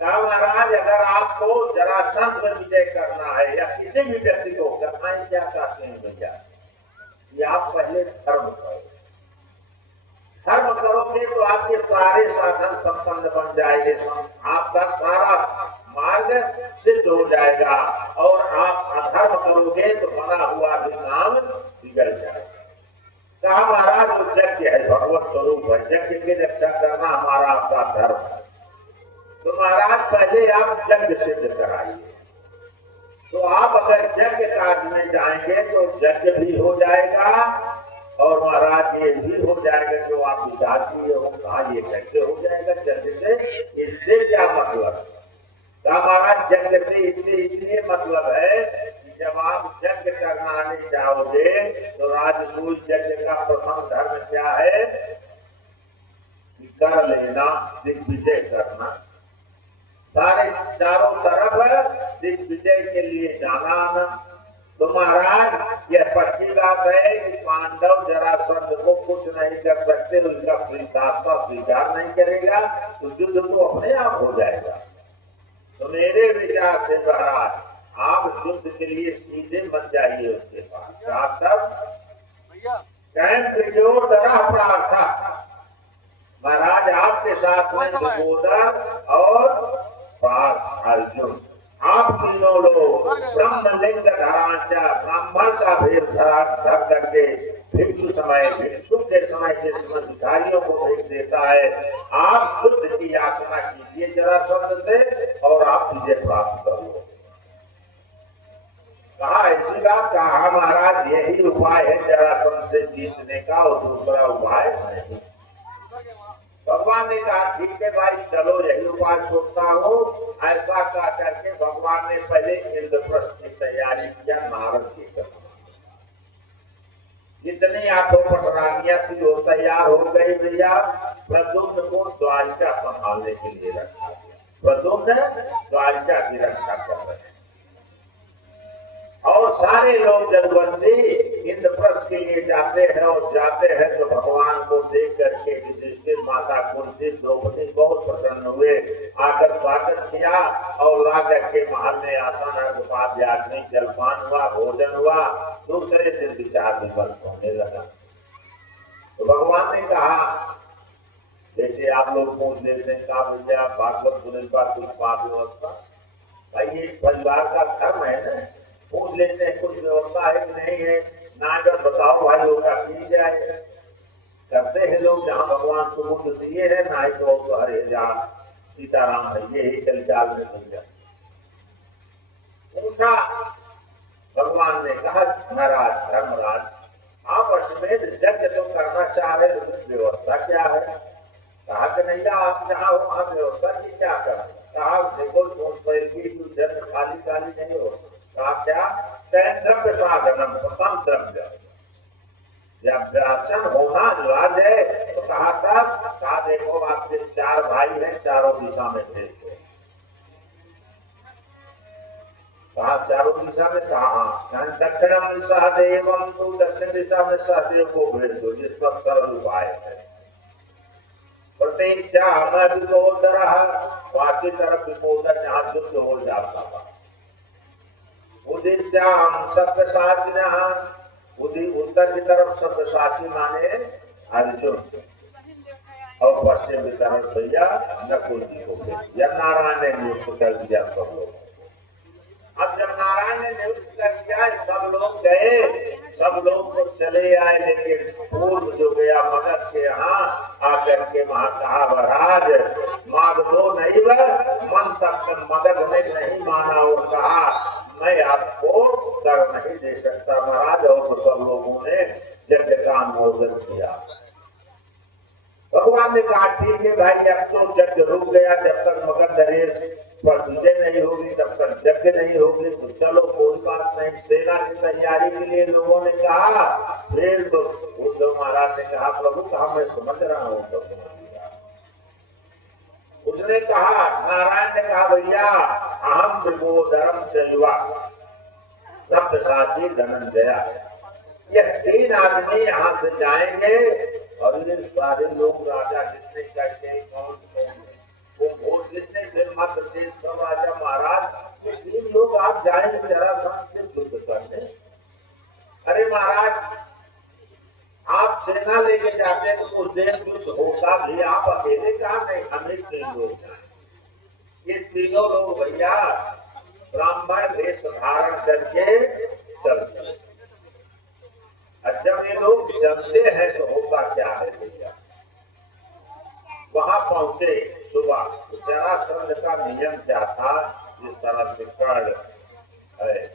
कहा महाराज अगर आपको जरासंध में विजय करना है या किसी भी व्यक्ति को करना है, क्या चाहते हैं भैया कि आप पहले धर्म करो। धर्म करोगे तो आपके सारे साधन संपन्न बन जाएंगे, आपका सारा मार्ग सिद्ध हो जाएगा, और आप अधर्म करोगे तो बना हुआ भी काम बिगड़ जाएगा। कहा महाराज वो यज्ञ है, भगवत स्वरूप है, यज्ञ की रक्षा करना हमारा आपका धर्म है, तो महाराज पहले आप यज्ञ सिद्ध कराइए। तो आप अगर यज्ञ कार्य में जाएंगे तो यज्ञ भी हो जाएगा और महाराज ये भी हो जाएगा जो आप विचार किए हो। कहा ये कैसे हो जाएगा यज्ञ से? इससे क्या मतलब? कहा महाराज यज्ञ से इससे इसलिए मतलब है कि जब आप यज्ञ करने जाओगे तो राजसूय यज्ञ का प्रथम धर्म क्या है कि कर लेना, दिग्विजय करना, सारे चारों तरफ दिग्विजय के लिए जाना आना। तो महाराज यह पक्की बात है कि पांडव जरासंध को कुछ नहीं कर सकते, उनका प्रीतात्मा स्वीकार नहीं करेगा तो युद्ध तो अपने आप हो जाएगा। तो मेरे विचार से महाराज आप युद्ध के लिए सीधे मत जाइए उसके पास। महाराज आपके साथ में द्रौपद और अर्जुन, आप तीनों लोग ब्रह्मलिंग धराचा ब्राह्मण का भेद धर करके भिक्षु के समय जिस अधिकारियों को भेज देता है, आप युद्ध की याचना कीजिए जरासंध से और आप विजय प्राप्त करो। कहा ऐसी बात? कहा महाराज यही उपाय है जरासंध से जीतने का और दूसरा उपाय नहीं। भगवान ने कहा ठीक है भाई चलो यही उपाय सोचता हूँ। ऐसा कह करके भगवान ने पहले इंद्रप्रस्थ की तैयारी किया नारद की तरह। जितनी आठों पटरानियां थी वो तैयार हो गई भैया। प्रद्युम्न को द्वारिका संभालने के लिए रखा गया। प्रद्युम्न द्वारिका की रक्षा कर रहे हैं और सारे लोग जदुवंशी इंद्रप्रस्थ के लिए जाते हैं और जाते हैं तो भगवान को देख करके युधिष्ठिर, माता कुंती, द्रौपदी बहुत प्रसन्न हुए, आकर स्वागत किया और ला करके महल में आसन उपाध्याय जलपान हुआ, भोजन हुआ। दूसरे दिन विचार विमर्श होने लगा। तो भगवान ने कहा जैसे आप लोग पूछ लेते हैं कहा भैया भागवत सुनने का कुछ पाप व्यवस्था, भाई ये परिवार का धर्म है ना, पूछ लेते हैं कुछ व्यवस्था है कि नहीं है, ना जब बताओ भाई होगा की जाए। करते हैं लोग जहाँ भगवान सुबुद्ध दिए है ना ही तो हरे जहाँ सीताराम है ये ही कल चाल में मिल जाए। पूछा भगवान ने कहा महाराज धर्मराज आप अश्वमेध यज्ञ तो करना चाह रहे हो, व्यवस्था क्या है? कहा कि नहीं आप जहाँ हो वहाँ व्यवस्था की क्या करें? कहा देखो जन्म खाली खाली नहीं हो। कहा क्या? द्रव्य साधनम प्रथम द्रव्य, जब दर्शन होना अनिवार्य है तो कहा था कहा देखो आपके 4 भाई हैं, चारों दिशा में भेज दो। कहा चारों दिशा में कहा, हाँ दक्षिण सहदेव, तो दक्षिण दिशा में सहदेव को भेज दो, ये सब सरल उपाय है। प्रतीक्षा हमें विपोदर, वाची तरफ विपोदर जहाँ युद्ध हो जाता था। उदित्या हम सप्तसाची, उत्तर की तरफ सप्तसाची माने अर्जुन, और पश्चिम की तरफ भैया नकुल जी को भेज, या नारायण ने नियुक्त कर दिया सब लोग। अब जब नारायण ने नियुक्त कर दिया, सब लोग गए, सब लोग तो चले आए, लेकिन पूर्व जो गया मगध के यहाँ आकर के वहां कहा, महाराज मागधो नहीं वह मन तक, मगध ने नहीं माना और कहा मैं आपको कर नहीं दे सकता महाराज, और तो सब लोगों ने यज्ञ का अनुमोदन किया। भगवान ने कहा ठीक है भाई, अब तो यज्ञ रुक गया, जब तक मगध नरेश पर विजय नहीं होगी तब तक यज्ञ नहीं होगी, तो चलो कोई बात नहीं। सेना की तैयारी के लिए लोगों ने कहा, फिर तो उद्धव महाराज ने कहा प्रभु कहा मैं समझ रहा हूँ। तो उसने कहा, नारायण ने कहा भैया अहम विपोदरम चयुवा सप्तसाची धनंजया, यह तीन आदमी यहाँ से जाएंगे, और ये सारे लोग राजा जितने कहते कौन वो वोट जितने फिर मध्य प्रदेश सब राजा महाराज, ये तीन लोग आप जाएंगे जरासंध से युद्ध करने। अरे महाराज आप सेना लेके जाते हैं तो कुछ देर युद्ध होता भी, आप अकेले कहा नहीं, हमें तीन लोग जाए। ये तीनों लोग भैया ब्राह्मण वेश धारण करके चलते, और जब ये लोग चलते हैं तो होगा क्या है भैया, वहां पहुंचे सुबह, जरासंध का नियम क्या था, जिस तरह से कर्ण है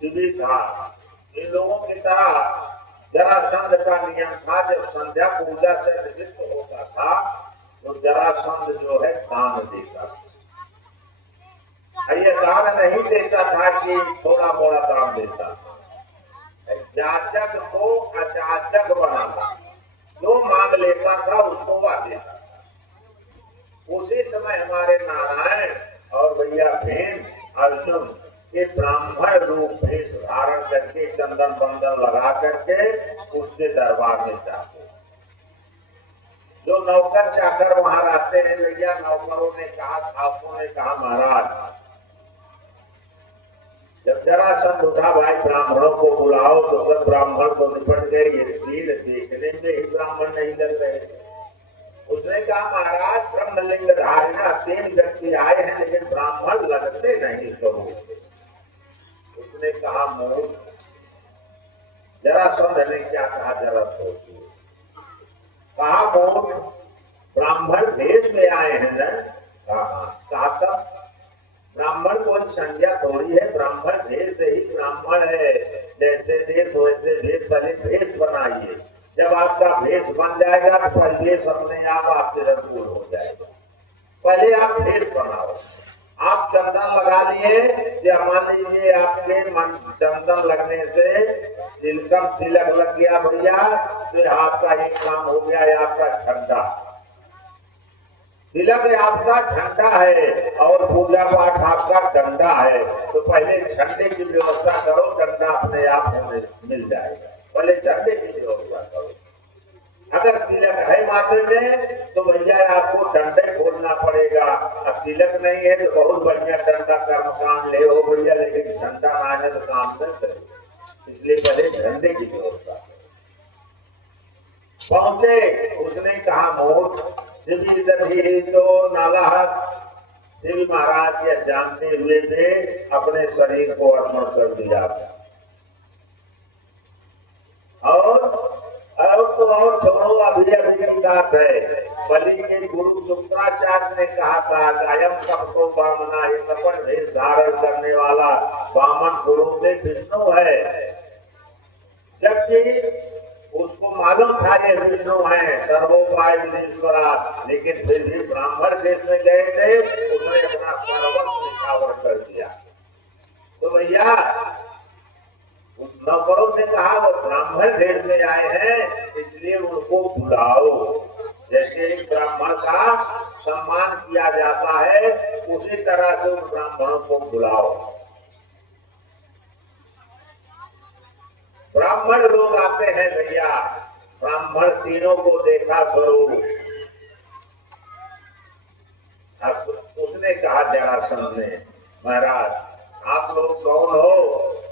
शिविर था, इन लोगों की तरह जरासंध का नियम था, जब संध्या पूजा से निवृत्त होता था तो जरासंध जो है दान देता, ये दान नहीं देता था कि थोड़ा मोड़ा दान देता, जाचक को अजाचक बनाता, जो मांग लेता था उसको वह देता। उसी समय हमारे नारायण और भैया भीम अर्जुन के ब्राह्मण रूप भेष धारण करके चंदन बंदन लगा करके उसके दरबार में जाते। जो नौकर चाकर वहां रहते हैं भैया, नौकरों ने कहा, ठाकुरों ने कहा महाराज जब जरासंध उठा भाई ब्राह्मणों को बुलाओ, तो सब ब्राह्मण तो निपट गए, ये तीर देखने में ही ब्राह्मण नहीं लग रहे। उसने कहा महाराज ब्रह्मलिंग धारणा तीन व्यक्ति आए हैं, लेकिन ब्राह्मण लगते नहीं करो। उसने कहा मूर्ख, जरासंध ने क्या कहा जरा सोचिए, कहा मूर्ख ब्राह्मण देश में आए हैं न, कहा ब्राह्मण कोई संज्ञा थोड़ी है, ब्राह्मण देश से ही ब्राह्मण है, जैसे देश वैसे भेष, पहले भेष बनाइए, जब आपका भेष बन जाएगा तो परिवेश अपने आप आपके अनुकूल हो जाएगा। पहले आप भेष बनाओ, आप चंदन लगा लिए, या मान लीजिए आपके मन चंदन लगने से तिलकम तिलक लग गया भैया, तो आपका एक काम हो गया, है आपका झंडा, तिलक आपका झंडा है और पूजा पाठ आपका डंडा है, तो पहले झंडे की व्यवस्था करो, डंडा अपने आप होने मिल जाएगा, पहले झंडे की व्यवस्था करो। अगर तिलक है माथे में तो भैया आपको डंडे खोलना पड़ेगा, अब तिलक नहीं है तो बहुत बढ़िया डंडा कर्मकांड ले हो भैया, लेकिन झंडा ना है तो काम न चले, इसलिए पहले झंडे की व्यवस्था। पहुंचे, उसने कहा मूर्ख शिविर तो नाला, शिव महाराज ये जानते हुए थे अपने शरीर को अर्पण कर दिया, और छोड़ो अभी की बात है, बलि के गुरु शुक्राचार्य ने कहा था अयम सबको बामना, ये कपट भेष धारण करने वाला वामन स्वरूप में विष्णु है, जबकि उसको मालूम था ये विष्णु है सर्वोपाय विधीश्वरा, लेकिन फिर भी ब्राह्मण देश में गए थे, उसने अपना सर्वस्व निछावर कर दिया। तो भैया उस नौकरों से कहा वो ब्राह्मण देश में आए हैं, इसलिए उनको बुलाओ, जैसे एक ब्राह्मण का सम्मान किया जाता है उसी तरह से उन ब्राह्मणों को बुलाओ। ब्राह्मण लोग आते हैं भैया, ब्राह्मण तीनों को देखा स्वरूप। उसने कहा जरासंध ने, महाराज आप लोग कौन हो,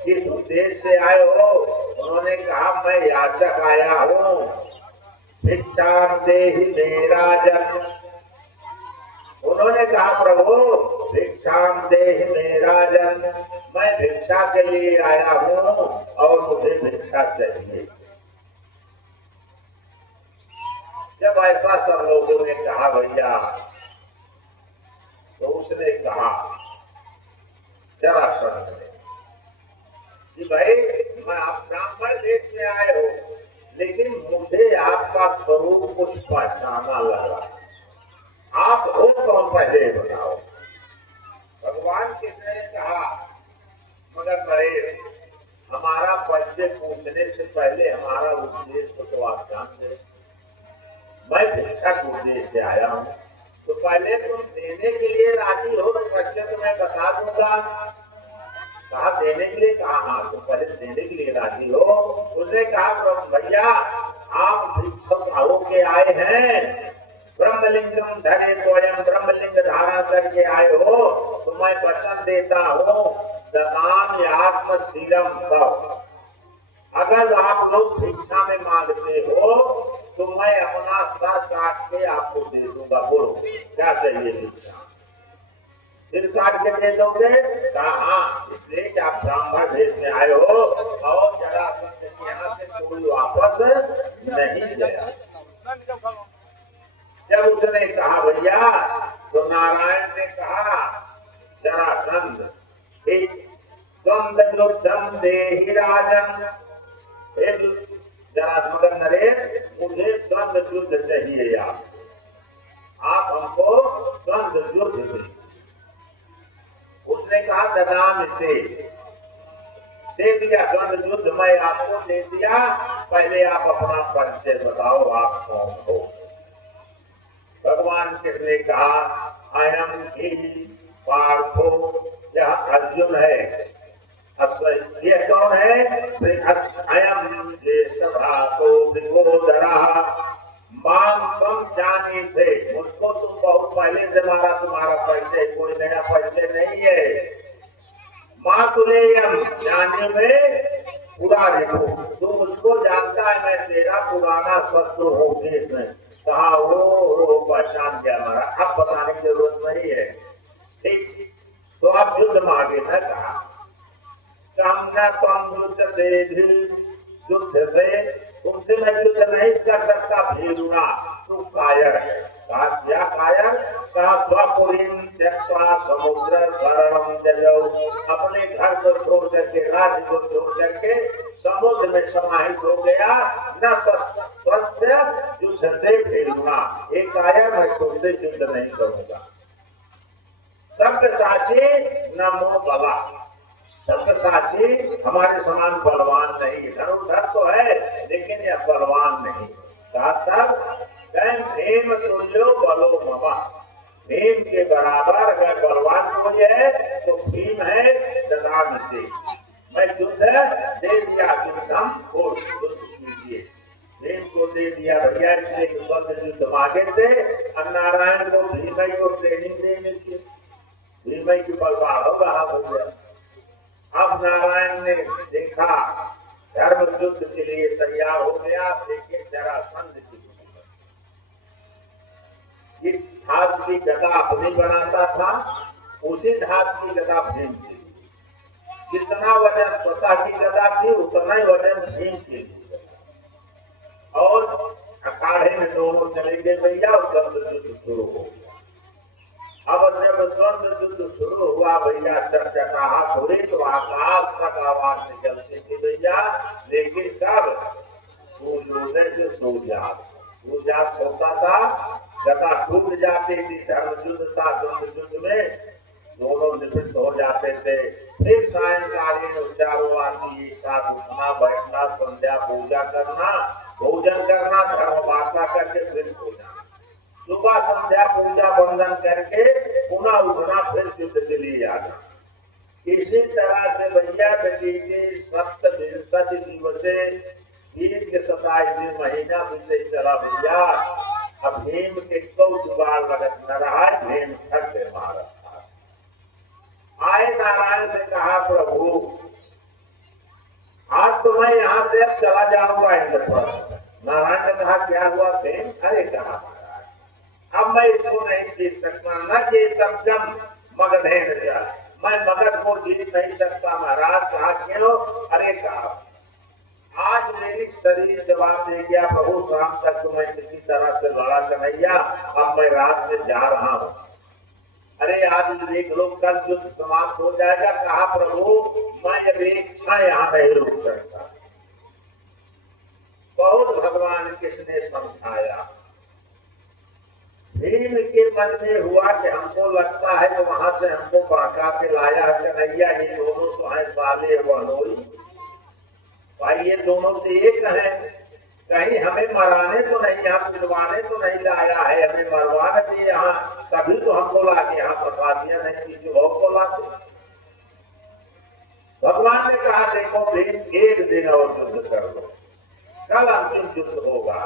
किस उद्देश्य से आए हो? उन्होंने कहा मैं याचक आया हूँ, भिक्षाम देहि मे राजन। उन्होंने कहा प्रभु भिक्षाम देहि मे राजन, मैं भिक्षा के लिए आया हूँ और मुझे भिक्षा चाहिए। जब ऐसा सब लोगों ने कहा भैया, तो उसने कहा जरासंध ने कि भाई मैं आप ब्राह्मण देश में आए हो, लेकिन मुझे आपका स्वरूप कुछ पहचाना लगा। आप हो कौन पहले बताओ। भगवान कृष्ण ने कहा मगर नरेश, हमारा परिचय पूछने से पहले हमारा उद्देश्य तो आप जानते। मैं भिक्षा के उद्देश्य से आया हूँ, तो पहले तुम देने के लिए राजी हो तो परिचय तो मैं बता दूंगा। कहा देने के लिए, कहा हाँ तुम पहले देने के लिए राजी हो। उसने कहा भैया आप भिक्षुक होके आए हैं, ब्रह्मलिंगम धरे स्वयं ब्रह्मलिंग धारण करके आए हो, तो मैं वचन देता हूँ ददामि आत्मशीलम तव। अगर आप लोग भिक्षा में मांगते हो तो मैं अपना सर काट के आपको दे दूंगा। बोलो क्या चाहिए भिक्षा? सिर काट के दे दोगे? कहा हाँ, इसलिए कि आप ब्राह्मण देश में आए हो और जरासंध के यहाँ से कोई वापस नहीं गया। जब उसने कहा भैया, तो नारायण ने कहा जरासंध द्वंद्व युद्धम देहि राजन, मगर नरेश मुझे द्वंद्व युद्ध चाहिए। आप हमको द्वंद्व युद्ध दे। उसने कहा ददामि दे दिया द्वंद्व युद्ध, मैं आपको दे दिया। पहले आप अपना परिचय बताओ, आप कौन हो? भगवान कृष्ण ने कहा अयम ही पार्थो, यह अर्जुन है। ये कौन है? अयम ज्येष्ठ भ्रातो विगोधरा, माम तुम जानी थे, मुझको तुम बहुत पहले से मारा, तुम्हारा परिचय कोई नया परिचय नहीं है। मातुलेयम जाने में पूरा रिपो, तू मुझको जानता है, मैं तेरा पुराना शत्रु हूँ देश में। कहा वो पहचान गया हमारा, अब बताने की जरूरत नहीं है। ठीक, तो आप युद्ध मांगे ना। कहा युद्ध से भी, युद्ध से तुमसे मैं युद्ध नहीं कर सकता। भीरुणा तू कायर है। कहा क्या कायर? कहा स्वपुरीं त्यक्त्वा समुद्र शरणं जजौ, अपने घर को छोड़ करके, राज्य को छोड़ करके समुद्र में समाहित हो गया। न युद्ध से भीरुणा, एक कायर, मैं तुमसे युद्ध नहीं करूंगा। शब्द साची नमो बला, शब्द साची हमारे समान बलवान नहीं। धनुर्धर तो है लेकिन यह बलवान नहीं। कहा तब भीम तुल्यो बलो ममा, भीम के बराबर अगर बलवान कोई है तो भीम है। ददामि से, मैं युद्ध दे दिया, युद्धम को युद्ध कीजिए। भीम को दे दिया भैया, इसलिए युद्ध मांगे थे। नारायण को भीम को ट्रेनिंग देने की, भीम की बलवा होगा हो गया। अब नारायण ने देखा धर्म युद्ध के लिए तैयार हो गया, लेकिन जरासंध की इस धात की गदा अपनी बनाता था, उसी धात की गदा भीम की। जितना वजन स्वतः की गदा थी उतना ही वजन भीम की। और अखाड़े में दोनों चले गए भैया, और द्वंद्व युद्ध शुरू हो गया। अब जब द्वंद्व युद्ध शुरू हुआ भैया, चकचकाहट हुई तो आकाश तक आवाज निकलती थी भैया। लेकिन कब? सूर्योदय से सूर्यास्त होता था, गदा टूट जाती थी। धर्म युद्ध था, द्वंद्व युद्ध में दोनों निवृत्त हो जाते थे। फिर सायंकालीन चारों आदमी एक साथ उठना बैठना, संध्या पूजा करना, भोजन करना, धर्म वार्ता करके फिर सो जाना। सुबह संध्या पूजा बंधन करके पुनः उठना, फिर युद्ध के लिए आना। इसी तरह से भैया बीते 67 दिवसे दीर्घ 27 महीना बीते चला भैया। अब भीम के कौ जुगाड़ लगत न रहा, भीम थक से मारत था। आए नारायण से कहा प्रभु आज तो मैं यहाँ से अब चला जाऊंगा इंद्रप्रस्थ। नारायण ने कहा क्या हुआ भीम? अरे कहा महाराज अब मैं इसको नहीं जीत सकता, न जीतम जम मगधेन जा, मैं मगध को जीत नहीं सकता महाराज। कहा क्यों? अरे कहा आज मेरी शरीर जवाब दे गया, प्रभु शाम तक तो मैं किसी तरह से लड़ा कन्हैया, अब मैं रात में जा रहा हूँ। अरे आज देख लो कल युद्ध समाप्त हो जाएगा। कहा प्रभु मैं अब एक क्षण यहाँ नहीं रुक सकता। बहुत भगवान किसने समझाया। भीम के मन में हुआ कि हमको लगता है कि वहां से हमको बांका के लाया कन्हैया, ये दोनों तो है साले बहनोई भाई, ये दोनों से एक है, कहीं हमें मराने तो नहीं, यहाँ पिलवाने तो नहीं लाया है, हमें मरवाने दिए यहाँ, तभी तो हमको लाके यहाँ फंसा दिया, नहीं किसी और को लाते। भगवान ने कहा देखो भीम एक दिन और युद्ध कर लो, कल अंतिम युद्ध होगा।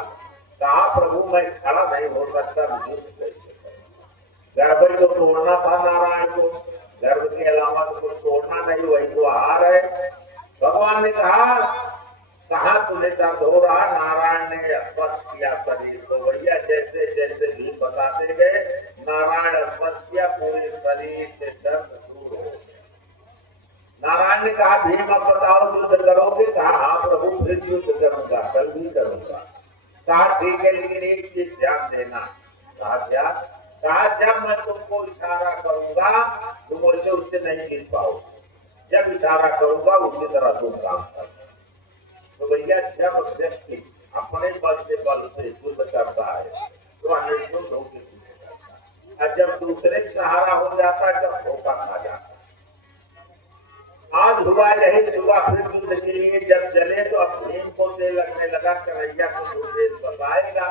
कहा प्रभु मैं खड़ा नहीं हो सकता, गर्भ तो तोड़ना था नारायण को, गर्भ के अलावा तो कुछ तोड़ना नहीं, वही तो आहार है। भगवान ने कहा तुझे दर्द हो रहा? नारायण ने स्पर्श किया शरीर को भैया, जैसे जैसे भी बताते गए नारायण स्पर्श किया, पूरे शरीर से दर्द दूर हो। नारायण ने कहा भीम अब बताओ युद्ध करोगे? कहा हाँ प्रभु फिर युद्ध करूंगा, कल भी करूंगा। कहा ठीक है लेकिन एक चीज ध्यान देना। कहा क्या? कहा जब मैं तुमको इशारा करूंगा तुम वैसे उससे नहीं मिल पाओ, जब इशारा करूंगा उसी तरह तुम काम कर। तो भैया जब व्यक्ति अपने बल से युद्ध करता है तो अनिर्जुन होकर करता है, और जब दूसरे सहारा हो जाता है तब धोखा खा जाता है। आज हुआ यही, सुबह फिर युद्ध के लिए जब चले तो अब भीम को दे लगने लगा कन्हैया कुछ उपदेश बताएगा,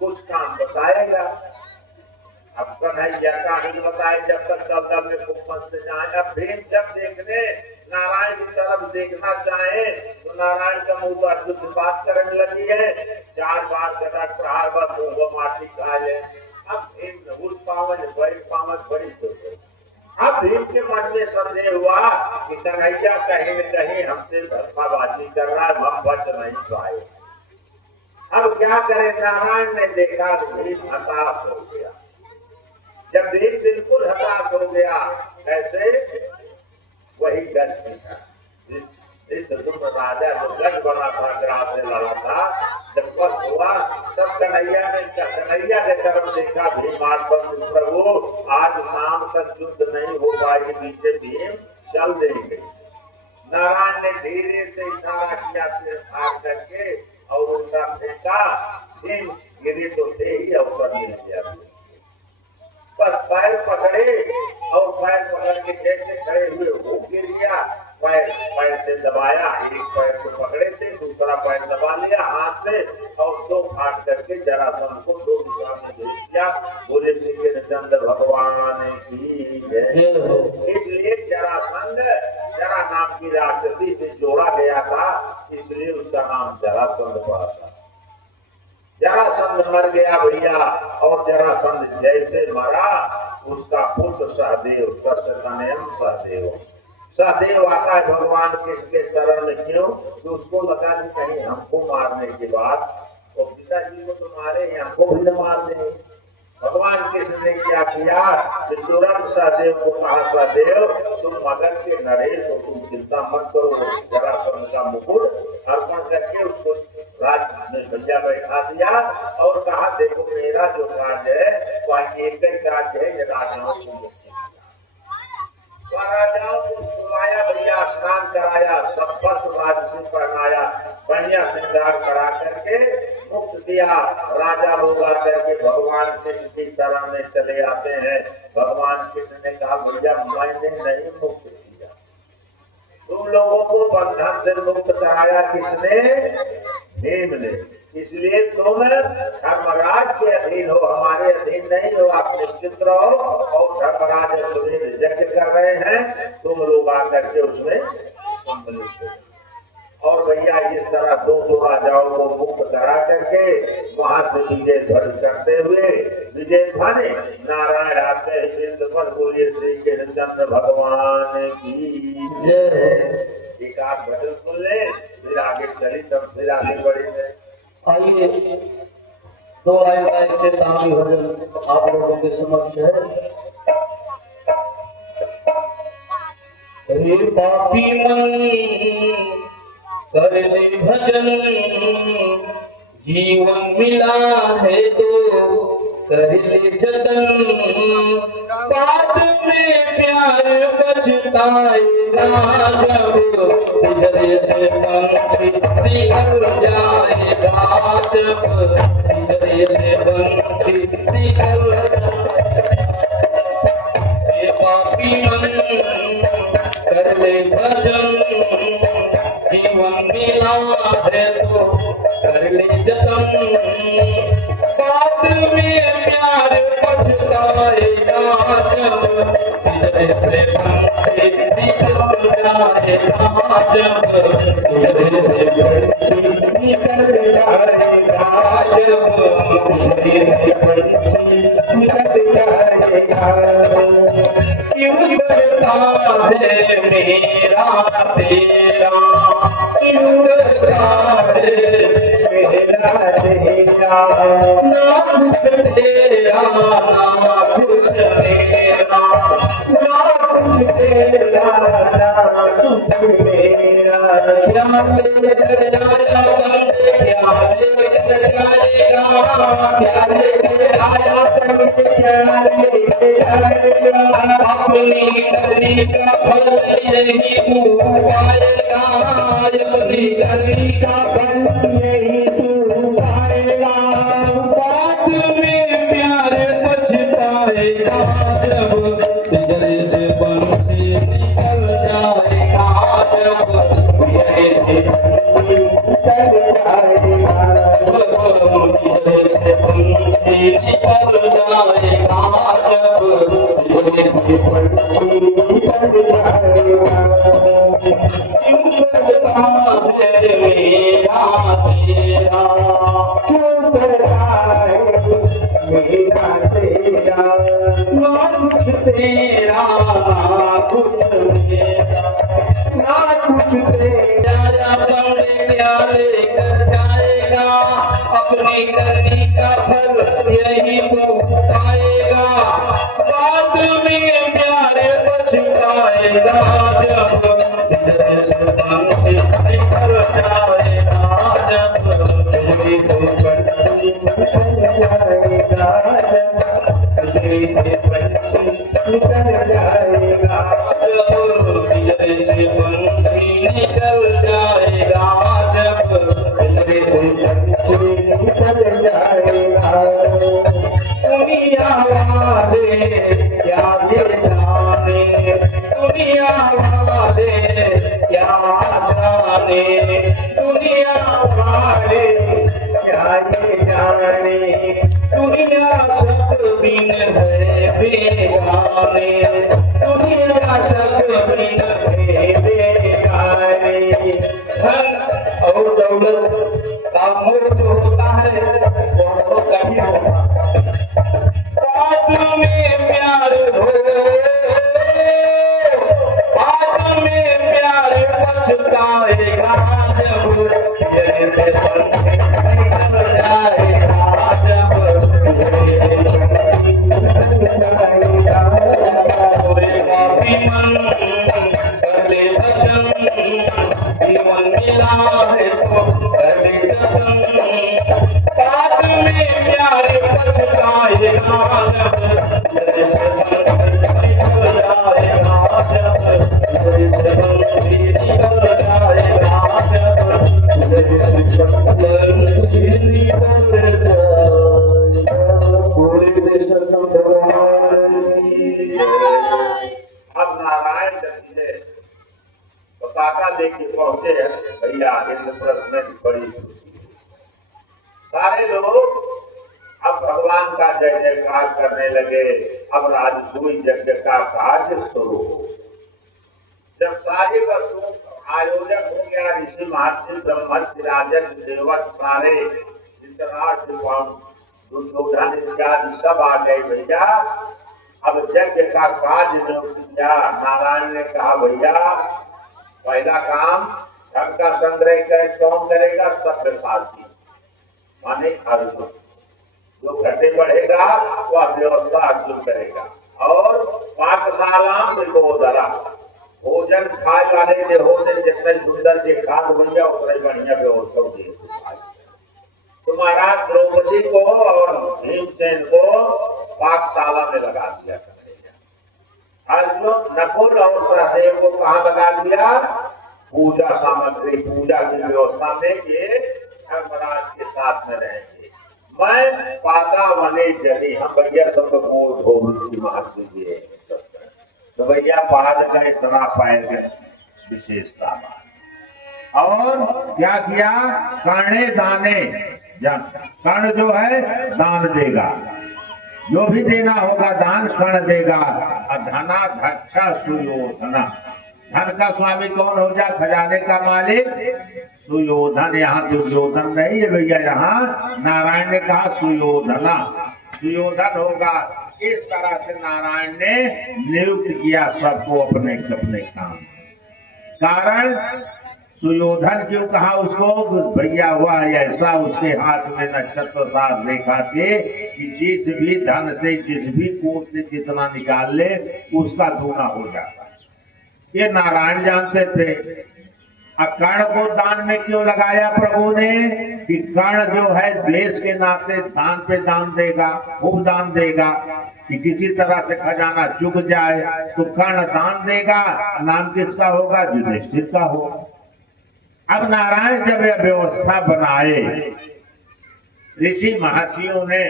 कुछ काम बताएगा। अब कन्हैया का नहीं बताए जब तक दलदल में फंसते जाए। अब भीम जब देखने नारायण की तरफ देखना चाहे तो नारायण का मुंह तो अद्भुत बात करने लगी है, 4 बार गदा प्रहार बस वो माटी खा ले। अब भीम उस पावन बैठ पावन बड़ी सोचे। अब भीम के मन में संदेह हुआ कि कन्हैया कहीं न कहीं हमसे धोखाबाजी कर रहा है, हम बच नहीं पाए। अब क्या करे? नारायण ने देखा भीम हताश हो गया। जब भीम बिल्कुल हताश हो गया ऐसे वही गज था, इस राजा जो गज बना था ग्रास से लड़ा था, जब बस हुआ तब कन्हैया के तरफ देखा भीम प्रभु आज शाम तक युद्ध नहीं हो पाएगी, पीछे भीम चल देंगे। नारायण ने धीरे से इशारा किया हाथ करके और उनका फेंका, भीम गिरे तो थे ही अवसर मिल गया। बस पैर पकड़े और पैर पकड़ के जैसे खड़े हुए वो गिर गया, पैर से दबाया, एक पैर को पकड़े थे दूसरा पैर दबा लिया हाथ से और 2 फाट करके जरासंध को 2 दिशा में भेज दिया। बोले श्री कृष्ण भगवान की जय। इसलिए जरासंध जरा नाम की राक्षसी से जोड़ा गया था, इसलिए उसका नाम जरासंध पड़ा था। जरासंध मर गया भैया, और जरासंध जैसे मरा उसका पुत्र सहदेव, तस्कनयन सहदेव। सहदेव आता है भगवान किसके शरण में, क्यों? तो उसको लगा कि कहीं हमको मारने के बाद वो पिताजी को तो मारे, हमको भी न मार दे। भगवान कृष्ण ने क्या किया? तुरंत सहदेव को कहा सहदेव तुम मगध के नरेश हो, तुम चिंता मत करो। जरासंध का मुकुट अर्पण करके उसको राज्य में भैया बैठा दिया और कहा देखो मेरा जो कार्य है वह एक ही कार्य है, राजाओं को मुक्ति दिया। राजाओं को छुड़ाया भैया, स्नान कराया, सब राज से पहनाया, बढ़िया श्रृंगार करा करके मुक्त दिया। राजा लोग आकर के भगवान कृष्ण की शरण में चले आते हैं। भगवान कृष्ण ने कहा भैया मैंने नहीं मुक्त किया, तुम लोगों को बंधन से मुक्त कराया किसने? भीम ने। इसलिए तुम धर्मराज के अधीन हो, हमारे अधीन नहीं हो। आप निश्चित रहो। और धर्मराज सुमेध यज्ञ कर रहे हैं, तुम लोग आकर के उसमें सम्मिलित हो। और भैया इस तरह 200 राजाओं को मुक्त करा करके वहां से विजय ध्वनि करते हुए विजय ध्वनि नारायण आते पर बोलिए श्री कृष्ण भगवान की जय। एक आध भजन सुन ले, फिर आगे चली, तब फिर आगे बढ़ेंगे। आइए 2 लाइन का एक चेतावनी भजन आप लोगों के समक्ष है। हे पापी मन कर ले भजन, जीवन मिला है तो कर ले जतन, बाद में प्यार बचताएगा जब पिंजरे से पंछी निकल जाएगा, जब पिंजरे से पंछी निकल हे पापी मन कर ले भजन, जीवन मिला है तो कर ले जतन, बाद में प्यार बचताएगा जब पिंजरे से पंछी निकल जाएगा, जब पिंजरे से पंछी निकल जाएगा, जब पिंजरे से पंछी निकल जाएगा। क्यों डरता है मेरा तेरा, क्यों डरता है मेरा तेरा, ना कुछ तेरा ना कुछ मेरा, ना कुछ तेरा ना कुछ मेरा। क्या लेकर आया बंदे, क्या लेकर जाएगा, क्या लेकर आया बंदे, क्या लेकर जाएगा। अपनी करनी का फल यही तू पाएगा, अपनी करनी का फल यही तू पाएगा, बाद में प्यार पछताएगा जब पिंजरे से पंछी निकल जाएगा, जब पिंजरे से पंछी निकल जाएगा, पिंजरे से पंछी निकल जाएगा, जब पिंजरे से पंछी निकल जाएगा। क्यों डरता है मेरा तेरा, क्यों डरता है मेरा तेरा, ना कुछ तेरा ना कुछ मेरा, ना कुछ तेरा। बंदे क्या लेकर जाएगा, अपनी करनी का फल यही तू पाएगा, बाद में प्यार पछताएगा जब पिंजरे से पंछी निकल जाएगा, जब पिंजरे से पंछी निकल जाएगा, जब पिंजरे से पंछी निकल जाएगा, जब पिंजरे से पंछी निकल जाएगा, जब पिंजरे से पंछी निकल जाएगा। दुनिया वाले क्या ये जाने, दुनिया वाले क्या जाने, दुनिया वाले क्या ये जाने, दुनिया सब दिन है बेगाने, दुनिया सब दिन है बेगाने। धन और दौलत का मोह जो होता है वो कभी होता, बाद में प्यार हो, बाद में प्यार पछताएगा जब पिंजरे से पंछी निकल जाएगा, जब पिंजरे से पंछी निकल जाएगा। पूरे पापी मन कर ले भजन, जीवन मिला है तो कर ले जतन, बाद में प्यार पछताएगा जब पिंजरे से पंछी निकल जाएगा, जब पिंजरे से पंछी निकल जाएगा, जब पिंजरे से पंछी निकल जाएगा। पूरे देश अब नारायण जब जी पताका लेके पहुंचे हैं भैया, इंद्रप्रस्थ में बड़ी खुशी। भगवान का जय जयकार करने लगे। अब राजसूय यज्ञ का कार्य शुरू हो। जब सारी वस्तुओं का आयोजन हो गया, ऋषि महर्षि ब्रह्मर्षि राजर्षि देवर्षि सारे धृतराष्ट्र दुर्योधन इत्यादि सब आ गए भैया। अब यज्ञ का कार्य नियुक्त किया। नारायण ने कहा भैया पहला काम धन का संग्रह कर कौन करेगा? सब्यसाची माने अर्जुन। जो घटे बढ़ेगा वह व्यवस्था अर्जुन करेगा। और पाकशाला मृगोदरा भोजन खाए वाले जो होते जितने सुंदर के खाद भैया उतने बढ़िया व्यवस्था होती। तुम्हारा द्रौपदी को और भीमसेन को पाकशाला में लगा दिया करेगा। अर्जुन नकुल और सहदेव को कहाँ लगा दिया? पूजा सामग्री पूजा की व्यवस्था में ये धर्मराज के साथ में रहेंगे। मैं पाता वने जनी हम भैया सब बोल हो ऋषि महर्षि जी तो भैया पाद का इतना पैर विशेषता। और क्या किया? कर्णे दाने कर्ण जो है दान देगा, जो भी देना होगा दान कर्ण देगा। धना धक्षा सुयोधना धन का स्वामी कौन हो जाए? खजाने का मालिक सुयोधन। यहाँ दुर्योधन नहीं है भैया, यहाँ नारायण ने कहा सुयोधना सुयोधन होगा। इस तरह से नारायण ने नियुक्त किया सबको अपने अपने काम। कारण सुयोधन क्यों कहा उसको? भैया हुआ ऐसा उसके हाथ में नक्षत्र साथ रेखा थे कि जिस भी धन से जिस भी कोट से जितना निकाल ले उसका दूना हो जाता। ये नारायण जानते थे। कर्ण को दान में क्यों लगाया प्रभु ने? कि कर्ण जो है देश के नाते दान पे दान देगा, खूब दान देगा कि किसी तरह से खजाना चुक जाए तो कर्ण दान देगा। नाम किसका होगा? युधिष्ठिर का होगा। अब नारायण जब यह व्यवस्था बनाए ऋषि महर्षियों ने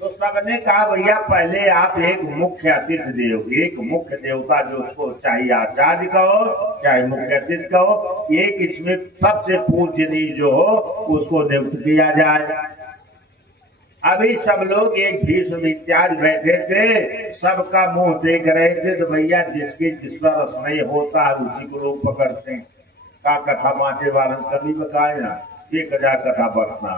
तो सबने कहा भैया पहले आप एक मुख्य अतिथि देव, एक मुख्य देवता जो उसको चाहे आचार्य कहो चाहे मुख्य अतिथि कहो, एक इसमें सबसे पूजनीय जो हो उसको नियुक्त किया जाए। अभी सब लोग एक भीष्म इत्यादि बैठे थे, सबका मुंह देख रहे थे तो भैया जिसके जिस पर स्नेह होता है उसी को लोग पकड़ते हैं। का कथा बांटे वालन कभी बताए ना 1000 कथा बरतना।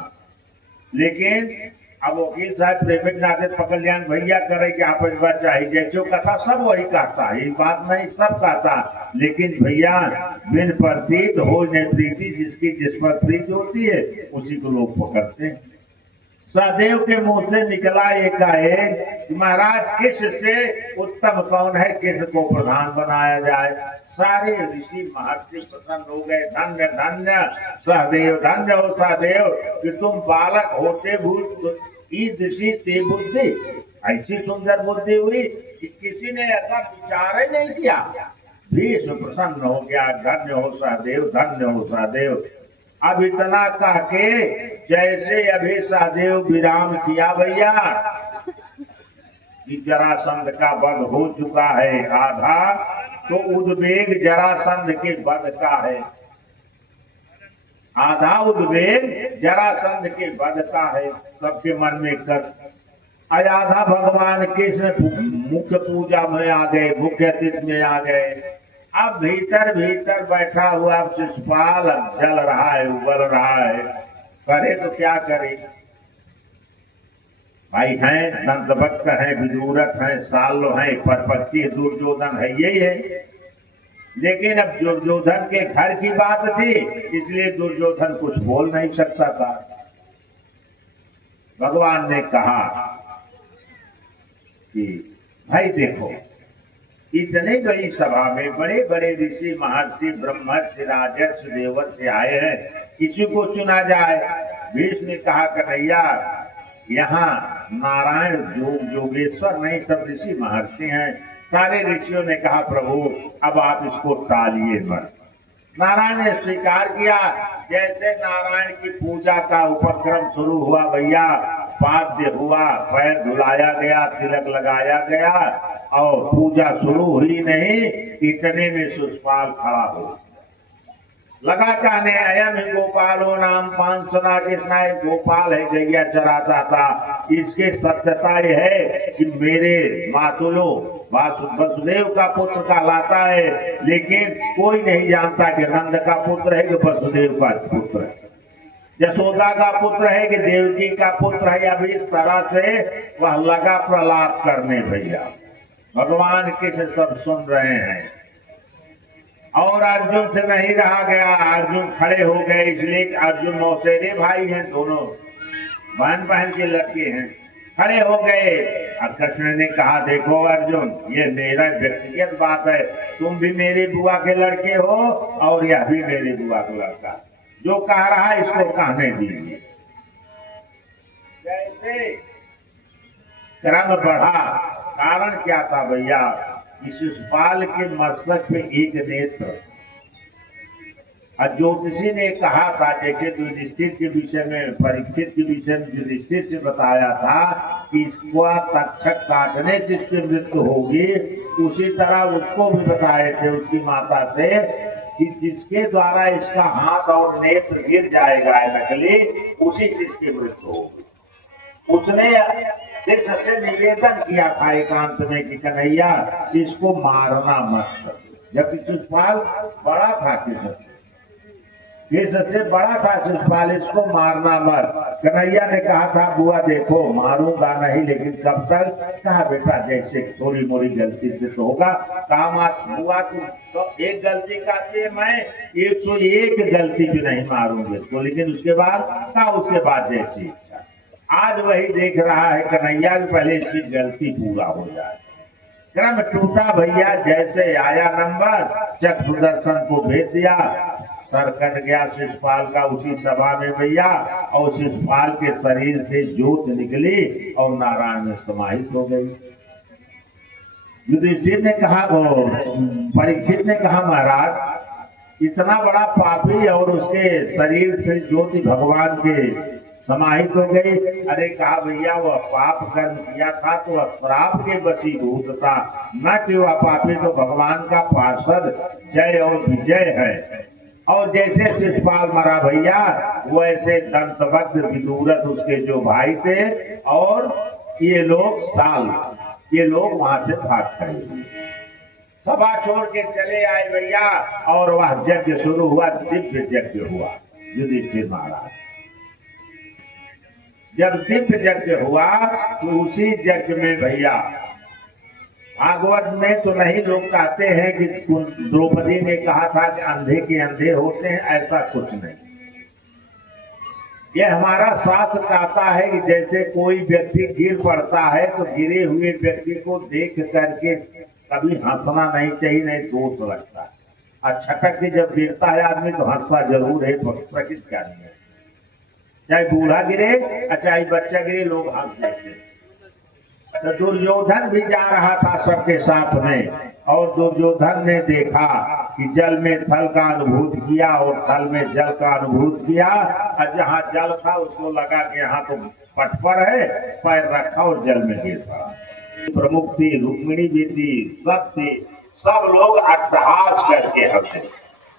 लेकिन अब वकील साहब प्रेमिक नाते पकल्याण भैया करे कि आप इस बात चाहिए जो कथा सब वही कहता है, बात नहीं सब कहता। लेकिन भैया बिन प्रतीत हो न प्रीति, जिसकी जिस पर प्रीति होती है उसी को लोग पकड़ते हैं। सहदेव के मुंह से निकला एकाएक महाराज किस से उत्तम कौन है, किस को प्रधान बनाया जाए। सारे ऋषि महर्षि प्रसन्न हो गए। धन्य धन्य सहदेव, धन्य हो सहदेव कि तुम बालक होते भूत ईदृशी ते बुद्धि। ऐसी सुंदर बुद्धि हुई कि किसी ने ऐसा विचार ही नहीं किया। भीष्म प्रसन्न हो गया। धन्य हो सहदेव, धन्य हो सहदेव। अब इतना कह के जैसे अभी सहदेव विराम किया भैया कि जरासंध का वध हो चुका है आधा, तो उद्वेग जरासंध के वध का है। आधा उद्वेग जरासंध के वध का है। सबके मन में कष्ट। आधा भगवान कृष्ण मुख्य पूजा में आ गए, मुख्य अतिथि में आ गए। अब भीतर भीतर बैठा हुआ शिशुपाल जल रहा है, उबल रहा है। करे तो क्या करे भाई? हैं दंतभक्त हैं, विदूरथ हैं, सालो हैं, परपति दुर्योधन है, यही है। लेकिन अब दुर्योधन के घर की बात थी इसलिए दुर्योधन कुछ बोल नहीं सकता था। भगवान ने कहा कि भाई देखो इतने बड़ी सभा में बड़े बड़े ऋषि महर्षि ब्रह्मर्षि राजर्षि देवर्षि आए हैं, किसी को चुना जाए। भीष्म ने कहा कन्हैया यहाँ नारायण योगेश्वर नहीं, सब ऋषि महर्षि हैं। सारे ऋषियों ने कहा प्रभु अब आप इसको टालिए मत। नारायण ने स्वीकार किया। जैसे नारायण की पूजा का उपक्रम शुरू हुआ भैया, पाद्य हुआ, पैर धुलाया गया, तिलक लगाया गया और पूजा शुरू हुई नहीं, इतने में शिशुपाल खड़ा हो। लगा कहने अयम ही गोपालो नाम पान सुना कृष्णा एक गोपाल है गैया चराता था। इसके सत्यता यह है कि मेरे मातुलो वसुदेव का पुत्र कहलाता है, लेकिन कोई नहीं जानता कि नंद का पुत्र है कि वसुदेव का पुत्र है, यशोदा का पुत्र है कि देवकी का पुत्र है। अब इस तरह से वह लगा प्रलाप करने भैया। भगवान कृष्ण सब सुन रहे हैं और अर्जुन से नहीं रहा गया। अर्जुन खड़े हो गए, इसलिए अर्जुन मौसेरे भाई हैं, दोनों बहन बहन के लड़के हैं। खड़े हो गए और कृष्ण ने कहा देखो अर्जुन, ये मेरा व्यक्तिगत बात है, तुम भी मेरी बुआ के लड़के हो और यह भी मेरी बुआ का लड़का, जो कह रहा है इसको कहने दीजिए। जैसे क्रम बढ़ा, कारण क्या था भैया, इस शिशुपाल के मस्तक पे एक नेत्र, और ज्योतिषी ने कहा था, जैसे युधिष्ठिर के विषय में परीक्षित के विषय में युधिष्ठिर से बताया था कि इसको तक्षक काटने से इसकी मृत्यु होगी, उसी तरह उसको भी बताए थे उसकी माता से कि जिसके द्वारा इसका हाथ और नेत्र गिर जाएगा नकली, उसी से इसकी मृत्यु होगी। उसने कृष्ण से निवेदन किया था एकांत में कि कन्हैया इसको मारना मत, जबकि शिशुपाल बड़ा था कृष्ण से बड़ा था शिशुपाल, इसको मारना मत। कन्हैया ने कहा था बुआ देखो मारूंगा नहीं, लेकिन कब तक, कहा बेटा जैसे थोड़ी मोड़ी गलती से तो होगा, काम बुआ तुम तो एक गलती करती है, मैं 101 गलती भी नहीं मारूंगी इसको, लेकिन उसके बाद कहा उसके बाद जैसी इच्छा। आज वही देख रहा है कन्हैया भी पहले इसकी गलती पूरा हो जाए। क्रम टूटा भैया, जैसे आया नंबर चक सुदर्शन को भेज दिया, सर कट गया शिशुपाल का उसी सभा में भैया, और शिशुपाल के शरीर से ज्योत निकली और नारायण में समाहित हो गई। युधिष्ठिर ने कहा, परीक्षित ने कहा महाराज इतना बड़ा पापी और उसके शरीर से ज्योति भगवान के समाहित हो गई। अरे कहा भैया वह पाप कर्म किया था तो वह श्राप के वशीभूत था, न कि वह पापी तो भगवान का पार्षद जय और विजय है। और जैसे शिशुपाल मरा भैया, वैसे दंतभद्र विदुरथ उसके जो भाई थे और ये लोग वहां से भाग गए, सभा छोड़ के चले आए भैया। और वह यज्ञ शुरू हुआ, दिव्य यज्ञ हुआ। युधिष्ठिर महाराज जब दिव्य यज्ञ हुआ तो उसी यज्ञ में भैया, भागवत में तो नहीं लोग कहते हैं कि द्रौपदी ने कहा था कि अंधे के अंधे होते हैं, ऐसा कुछ नहीं। यह हमारा शास्त्र कहता है कि जैसे कोई व्यक्ति गिर पड़ता है तो गिरे हुए व्यक्ति को देख करके कभी हंसना नहीं चाहिए, नहीं दोष लगता है। और छटक के जब गिरता है आदमी तो हंसना जरूर है, प्रकृति का नहीं है। चाहे बूढ़ा गिरे चाहे बच्चा गिरे, लोग हंस देते। तो दुर्योधन भी जा रहा था सबके साथ में, और दुर्योधन ने देखा कि जल में थल का अनुभूत किया और थल में जल का अनुभूत किया, और जहाँ जल था उसको लगा कि यहाँ तो पट पर है, पैर रखा और जल में गिर पड़ा। प्रमुख थी, रुक्मिणी भी थी, सब लोग अट्टहास करके हंसे।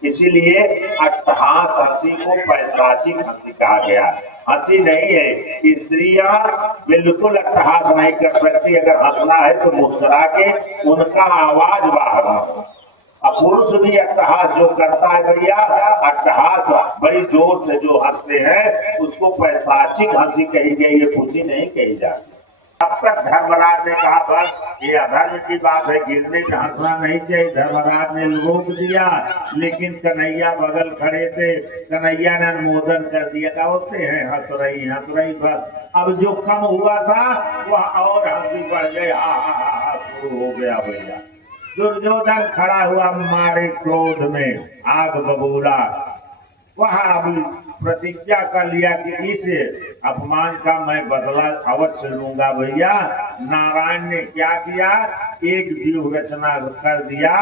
इसीलिए अट्टहास हंसी को पैशाचिक हंसी कहा गया। हंसी नहीं है, स्त्रियां बिल्कुल अट्टहास नहीं कर सकती। अगर हंसना है तो मुस्कुरा के उनका आवाज बाहर हो। अब पुरुष भी अट्टहास जो करता है भैया, अट्टहास बड़ी जोर से जो हंसते हैं उसको पैशाचिक हंसी कही गई है, खुशी नहीं कही जाती। अब तक धर्मराज ने कहा बस ये अधर्म की बात है, गिरने से हंसना नहीं चाहिए। धर्मराज ने रोक दिया, लेकिन कन्हैया बगल खड़े थे, कन्हैया ने अनुमोदन कर दिया। क्या होते हैं हंस रही बस। अब जो कम हुआ था वह और हंसी बढ़ गई, हा शुरू हो गया भैया। दुर्योधन खड़ा हुआ मारे क्रोध में, आग बबूला। वह अभी प्रतिज्ञा कर लिया कि इस अपमान का मैं बदला अवश्य लूंगा भैया। नारायण ने क्या किया, एक व्यूह रचना कर दिया।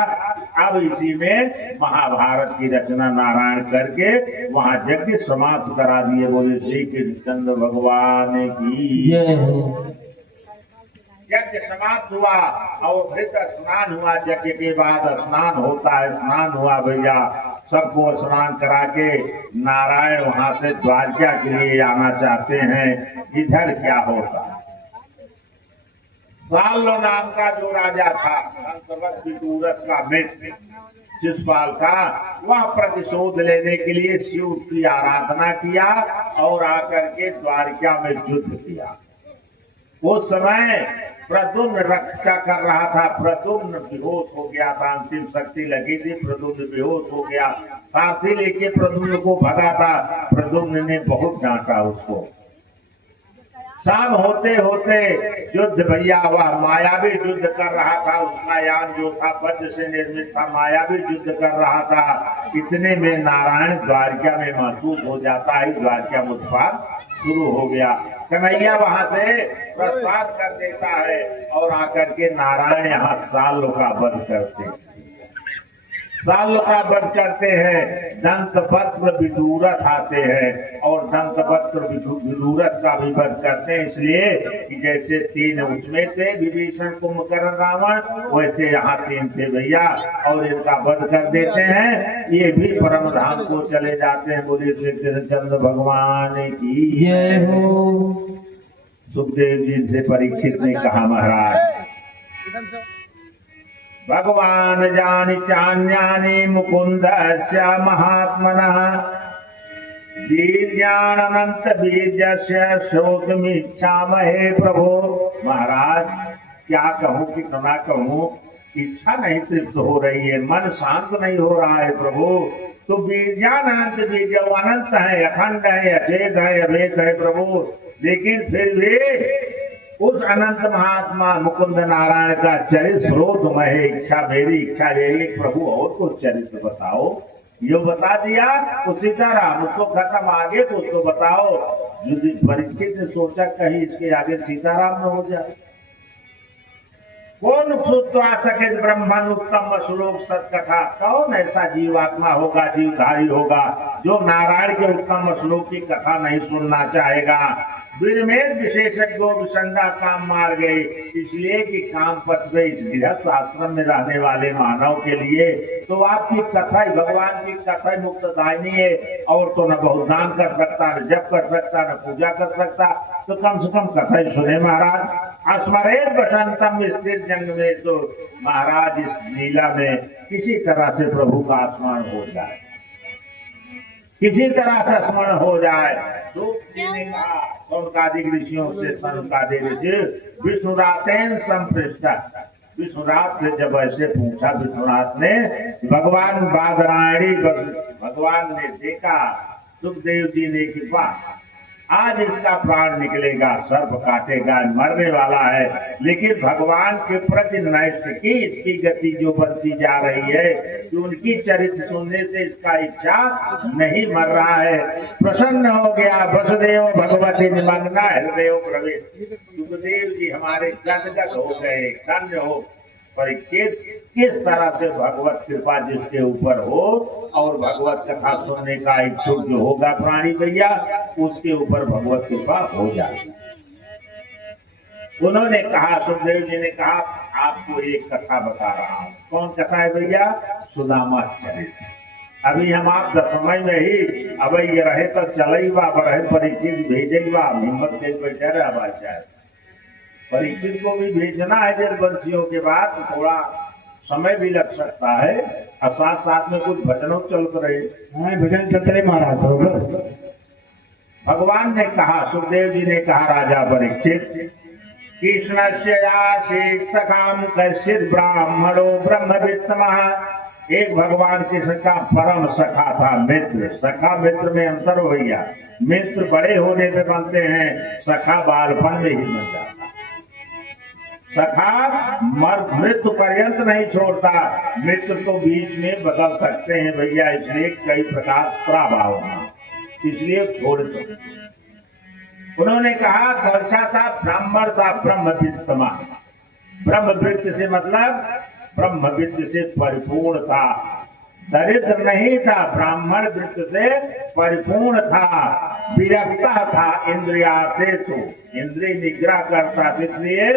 अब इसी में महाभारत की रचना नारायण करके वहां यज्ञ समाप्त करा दिए। बोले श्री कृष्ण भगवान की। यज्ञ समाप्त हुआ और फिर स्नान हुआ। यज्ञ के बाद स्नान होता है, स्नान हुआ भैया, सबको स्नान करा के नारायण वहां से द्वारका के लिए आना चाहते हैं। इधर क्या होता है, साल्व नाम का जो राजा था, अंतर्गत विदूरथ का मित्र शिशुपाल का, वह प्रतिशोध लेने के लिए शिव की आराधना किया और आकर के द्वारका में युद्ध किया। उस समय प्रद्युम्न रक्षा कर रहा था, प्रद्युम्न बेहोश हो गया था, अंतिम शक्ति लगी थी, प्रद्युम्न बेहोश हो गया, साथी लेके प्रद्युम्न को भगा था। प्रद्युम्न ने बहुत डांटा उसको। शाम होते होते युद्ध भैया, वह मायावी युद्ध कर रहा था, उसका यान जो था वज्र से निर्मित था, मायावी युद्ध कर रहा था। इतने में नारायण द्वारका में महसूस हो जाता है, द्वारका में उत्पात शुरू हो गया। कन्हैया वहां से प्रस्थान कर देता है और आकर के नारायण यहाँ सालों का वध करते हैं, सालों का वध करते हैं। दंतवक्त्र विदूरथ आते हैं और दंतवक्त्र विदूरथ का भी वध करते हैं, इसलिए कि जैसे तीन उसमें थे विभीषण, कुंभकर्ण, रावण, वैसे यहाँ तीन थे भैया, और इनका वध कर देते हैं। ये भी परम धाम को चले जाते हैं। बोलिए श्री कृष्णचंद्र भगवान की जय हो। सुखदेव जी से परीक्षित ने कहा, महाराज भगवान जानि चान्यानि मुकुंदस्य महात्मनः वीर्यानंत वीर्यस्य शोकमिच्छामहे प्रभो। महाराज क्या कहूँ, कितना कहूँ, इच्छा नहीं तृप्त हो रही है, मन शांत नहीं हो रहा है प्रभु। तो वीर्यानंत, वीर्य अनंत है, अखंड है, अचेत है, अभेद है प्रभु, लेकिन फिर भी उस अनंत महात्मा मुकुंद नारायण का चरित्र स्रोत में इच्छा, मेरी इच्छा यही प्रभु और कुछ चरित्र बताओ। यो बता दिया तो सीताराम, उसको खत्म, आगे तो उसको बताओ। युधिष्ठिर परीक्षित ने सोचा कहीं इसके आगे सीताराम न हो जाए। कौन श्रुत्वा सकेत ब्रह्मन उत्तम श्लोक सत्कथा, कौन ऐसा जीवात्मा होगा, जीवधारी होगा, जो नारायण के उत्तम श्लोक की कथा नहीं सुनना चाहेगा। विरमेद विशेषज्ञों विसंगा काम मार गए, इसलिए कि काम पथ पे इस गृहस्थ आश्रम में रहने वाले मानव के लिए तो आपकी कथा ही, भगवान की कथा ही मुक्तदायिनी है। और तो न बहुत दान कर सकता, न जप कर सकता, न पूजा कर सकता, तो कम से कम कथा ही सुने महाराज। अस्मरेत बसंतम स्थिर जंग में, तो महाराज इस लीला में किसी तरह से प्रभु का स्मरण हो जाए, किसी तरह से स्मरण हो जाए। तो ने कहा सौनकादिक ऋषियों से, सौनकादिक ऋषि विष्णुरातेन संपृष्ट, विष्णुनाथ से जब ऐसे पूछा, विष्णुनाथ ने, भगवान बादरायणी, भगवान ने देखा, सुखदेव जी ने कि वाह आज इसका प्राण निकलेगा, सर्प काटेगा, मरने वाला है, लेकिन भगवान के प्रति नष्ट की इसकी गति जो बनती जा रही है कि उनकी चरित्र सुनने से इसका इच्छा नहीं मर रहा है। प्रसन्न हो गया। वसुदेव भगवती निमग्ना हृदय प्रवेश, सुखदेव जी हमारे गदगद हो गए, धन्य हो। परीक्षित, किस तरह से भगवत कृपा जिसके ऊपर हो और भगवत कथा सुनने का इच्छुक जो होगा प्राणी भैया, उसके ऊपर भगवत कृपा हो जाए। उन्होंने कहा, सुखदेव जी ने कहा, आपको एक कथा बता रहा हूँ। कौन कथा है भैया? सुदामा चरित्र। अभी हम आप दसमय में ही अब ये रहे तो चल रहे, परीक्षित भेजे हिम्मत के बैठे रहे। परीक्षित को भी भेजना है जलवंशियों के बाद, तो थोड़ा समय भी लग सकता है, और साथ साथ में कुछ भजनों चलते रहे। भजन चलते रहे महाराज। भगवान ने कहा, सुखदेव जी ने कहा, राजा परीक्षित, कृष्ण से सखाम कश्चित ब्राह्मणो ब्रह्मवित्तमः। एक भगवान कृष्ण का परम सखा था, मित्र। सखा मित्र में अंतर हो गया, मित्र बड़े होने पे बनते हैं, सखा बालपन में ही बन जाता। सखा मृत्यु पर्यंत नहीं छोड़ता, मित्र तो बीच में बदल सकते हैं भैया, इसलिए कई प्रकार प्रभाव, इसलिए छोड़ सकते। उन्होंने कहा कौन-सा था? ब्राह्मण था, ब्रह्मवित्तमा। ब्रह्मवित्त से मतलब ब्रह्मवित्त से परिपूर्ण था, दरिद्र नहीं था, ब्राह्मण वृत्त से परिपूर्ण था, विरक्ता था, इंद्रियार्थेषु, इंद्रिय निग्रह करता, इसलिए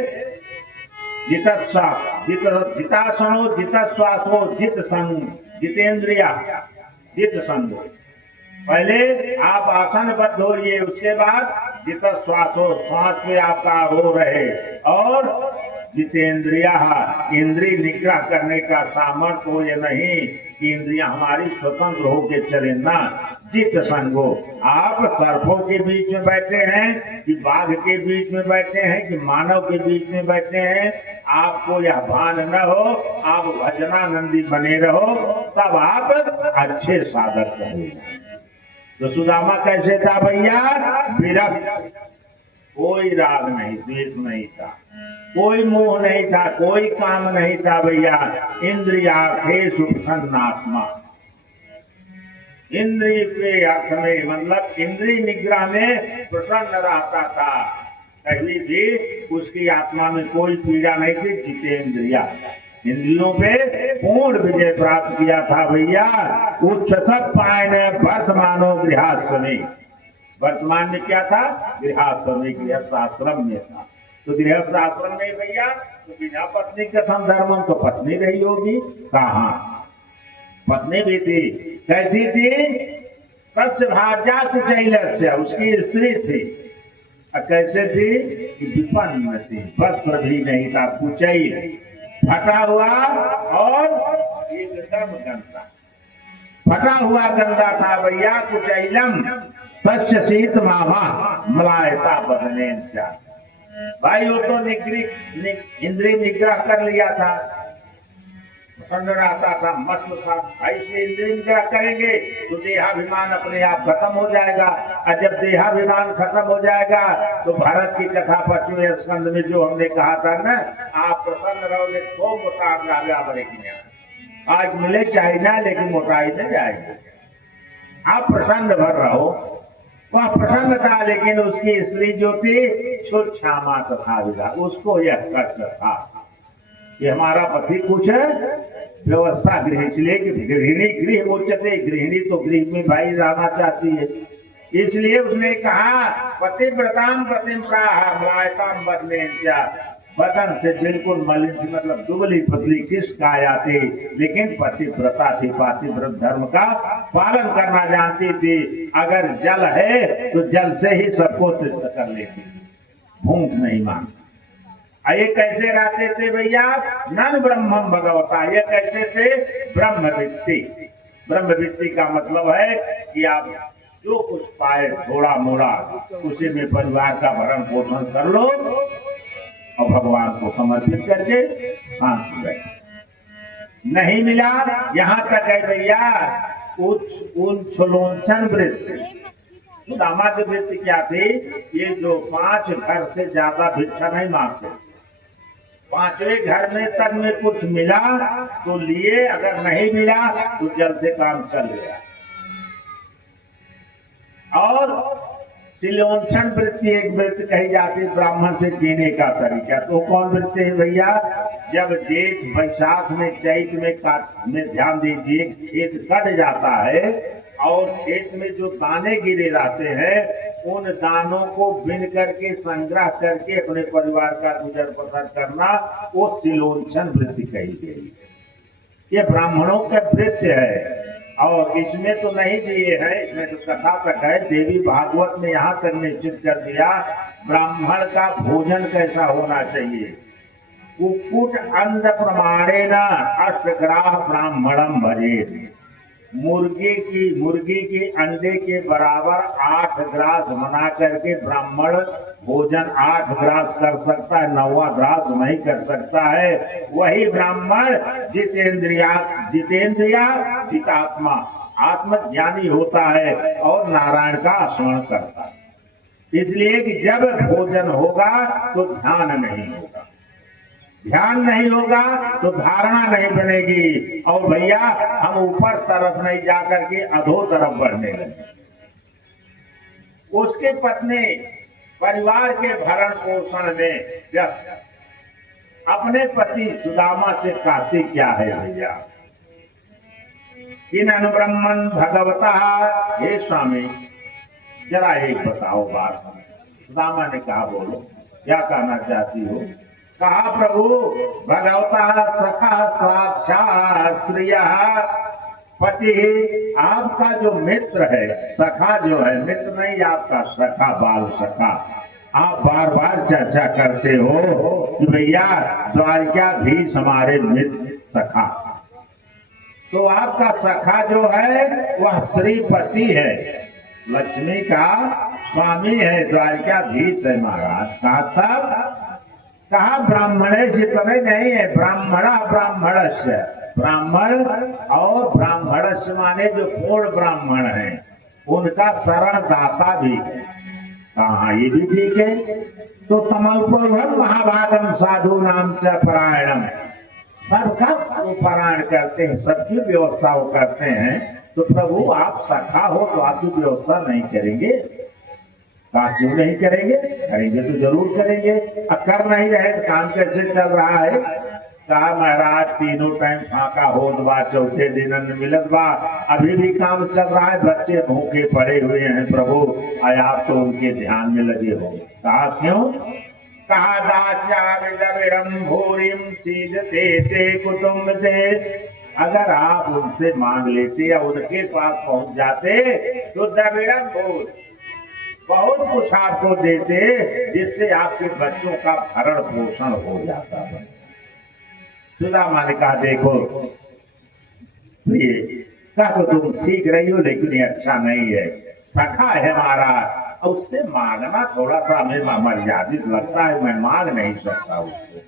जितस्वा जितासनो जितश्वासो जित संग जितेंद्रिया जित संग। पहले आप आसनबद्ध होइए, उसके बाद जितश्वासो श्वास पे आपका आरोह रहे, और जितेंद्रिया इंद्रिय निग्रह करने का सामर्थ्य हो या नहीं कि इंद्रियां हमारी स्वतंत्र होके चले ना। जित संगो, आप सर्पों के बीच में बैठे हैं कि बाघ के बीच में बैठे हैं कि मानव के बीच में बैठे हैं, आपको यह भान न हो, आप भजनानंदी बने रहो, तब आप अच्छे साधक रहेंगे। तो सुदामा कैसे था भैया? विरक्त, कोई राग नहीं, द्वेष नहीं था, कोई मोह नहीं था, कोई काम नहीं था भैया। इंद्रियार्थेषु प्रसन्नात्मा, इंद्रिय के अर्थ में मतलब इंद्रिय निग्रह में प्रसन्न रहता था, कभी भी उसकी आत्मा में कोई पीड़ा नहीं थी। जितेंद्रिया, इंद्रियों पे पूर्ण विजय प्राप्त किया था भैया। उच्च सब पायन वर्तमानो गृहस्थमी, वर्तमान में क्या था? गृहस्थमी, गृहस्थाश्रम में था। तो गृहस्थाश्रम में भैया तो बिना पत्नी कथम धर्मम, तो पत्नी रही होगी कहाँ? पत्नी भी थी, कहती थी तस्य भार्या कुचैलस्य, उसकी स्त्री थी। कैसे थी कि विपन्न थी, वस्त्र भी नहीं था, कुचैल, फटा हुआ और एकदम गंदा, फटा हुआ गंदा था भैया। कुचैलम तस्य शीत मामा मलायता बदने। भाई वो तो इंद्रिय निग्रह कर लिया था, प्रसन्न रहता था, मस्त था। ऐसे इंद्रिय निग्रह करेंगे तो देहाभिमान अपने आप खत्म हो जाएगा, और जब देहाभिमान खत्म हो जाएगा तो भारत की कथा 25वें स्कंद में जो हमने कहा था ना, आप प्रसन्न रहोगे तो मोटा बनेगी। आज मिले चाहे ना, लेकिन मोटाई न जाएगी। आप प्रसन्न भर रहो, वह प्रसन्न था, लेकिन उसकी स्त्री जो थी क्षुच्छामा तथा विदा, उसको यह कष्ट था कि हमारा पति कुछ व्यवस्था गृह, इसलिए कि गृहिणी गृह उच्चते, गृहिणी तो गृह में भाई रहना चाहती है, इसलिए उसने कहा पतिव्रताम प्रतिम्राह मलायताम बदने। बदन से बिल्कुल मलिन थी, मतलब दुबली पतली किस काया थी, लेकिन पतिव्रता थी, पातिव्रत धर्म का पालन करना जानती थी। अगर जल है तो जल से ही सबको तृप्त कर लेती, भूख नहीं मांगती। ये कैसे रहते थे भैया? नन ब्रह्मम भगवता, ये कैसे थे? ब्रह्मवित्ति। ब्रह्मवित्ति का मतलब है कि आप जो कुछ पाए थोड़ा मोड़ा, उसी में परिवार का भरण पोषण कर लो और भगवान को समर्पित करके शांति बैठे। नहीं मिला, यहाँ तक है भैया उच्छलोचन वृत्ति। सुदामा की वृत्ति क्या थी? ये जो 5 घर से ज्यादा भिक्षा नहीं मांगते, 5वें घर में तक में कुछ मिला तो लिए, अगर नहीं मिला तो जल से काम चल गया। और शिलोंछन वृत्ति एक वृत्ति कही जाती ब्राह्मण से जीने का तरीका। तो कौन वृत्ति है भैया? जब जेठ वैशाख में चैत में ध्यान दीजिए, खेत कट जाता है और खेत में जो दाने गिरे रहते हैं, उन दानों को बिन करके संग्रह करके अपने परिवार का गुजर बसर करना, वो शिलोंछन वृत्ति कही गई। ये ब्राह्मणों का वृत्ति है, और इसमें तो नहीं दिए हैं, इसमें तो कथा तक है। देवी भागवत में यहाँ तक निश्चित कर दिया ब्राह्मण का भोजन कैसा होना चाहिए। कुक्कुट अंध प्रमाणेन अष्टग्राह ब्राह्मणम भजे। मुर्गी की अंडे के बराबर 8 ग्रास बना करके ब्राह्मण भोजन 8 ग्रास कर सकता है, 9वां ग्रास नहीं कर सकता है। वही ब्राह्मण जितेंद्रिया जितात्मा, आत्मज्ञानी होता है और नारायण का स्मरण करता है। इसलिए कि जब भोजन होगा तो ध्यान नहीं होगा, ध्यान नहीं होगा तो धारणा नहीं बनेगी, और भैया हम ऊपर तरफ नहीं जाकर के अधो तरफ बढ़ने लगे। उसके पत्नी परिवार के भरण पोषण में व्यस्त, अपने पति सुदामा से कहती क्या है भैया? इन अनुब्रह्मन भगवता, हे स्वामी जरा एक बताओ बात। सुदामा ने कहा बोलो, क्या कहना चाहती हो? कहा प्रभु भगवता सखा साक्षात श्रिय पति, आपका जो मित्र है, सखा जो है, मित्र नहीं आपका सखा, बाल सखा। आप बार बार चर्चा करते हो कि भैया द्वारकाधीश हमारे मित्र सखा, तो आपका सखा जो है वह श्रीपति है, लक्ष्मी का स्वामी है, द्वारकाधीश है महाराज। कहा था, कहा ब्राह्मणेश इतने नहीं है, ब्राह्मणा ब्राह्मणस्य, ब्राह्मण और ब्राह्मणस्य माने जो पूर्ण ब्राह्मण है उनका शरण दाता भी है। कहा ये भी ठीक है। तो तमोपम महाभागम साधु नाम च परायणम, सबका वो पारायण करते हैं, सबकी व्यवस्था वो करते हैं। तो प्रभु आप सखा हो तो आपकी व्यवस्था नहीं करेंगे? कहा क्यों नहीं करेंगे, करेंगे तो जरूर करेंगे। अब कर नहीं रहे तो काम कैसे चल रहा है? कहा महाराज तीनों टाइम फाका होत बा, चौथे दिन अन्न मिलत बा, अभी भी काम चल रहा है, बच्चे भूखे पड़े हुए हैं प्रभु, आय आप तो उनके ध्यान में लगे हो। कहा क्यों? कहा दास्याम भूरिम सीधते ते कुटुम्ब थे, अगर आप उनसे मांग लेते या उनके पास पहुंच जाते तो द्रविड़म भूर बहुत कुछ आपको देते, जिससे आपके बच्चों का भरण पोषण हो जाता है। सुदामा ने कहा देखो ये कहा तो तुम ठीक रही हो, लेकिन ये अच्छा नहीं है, सखा है हमारा, उससे मांगना थोड़ा सा हमें मर्यादित लगता है, मैं मांग नहीं सकता उससे।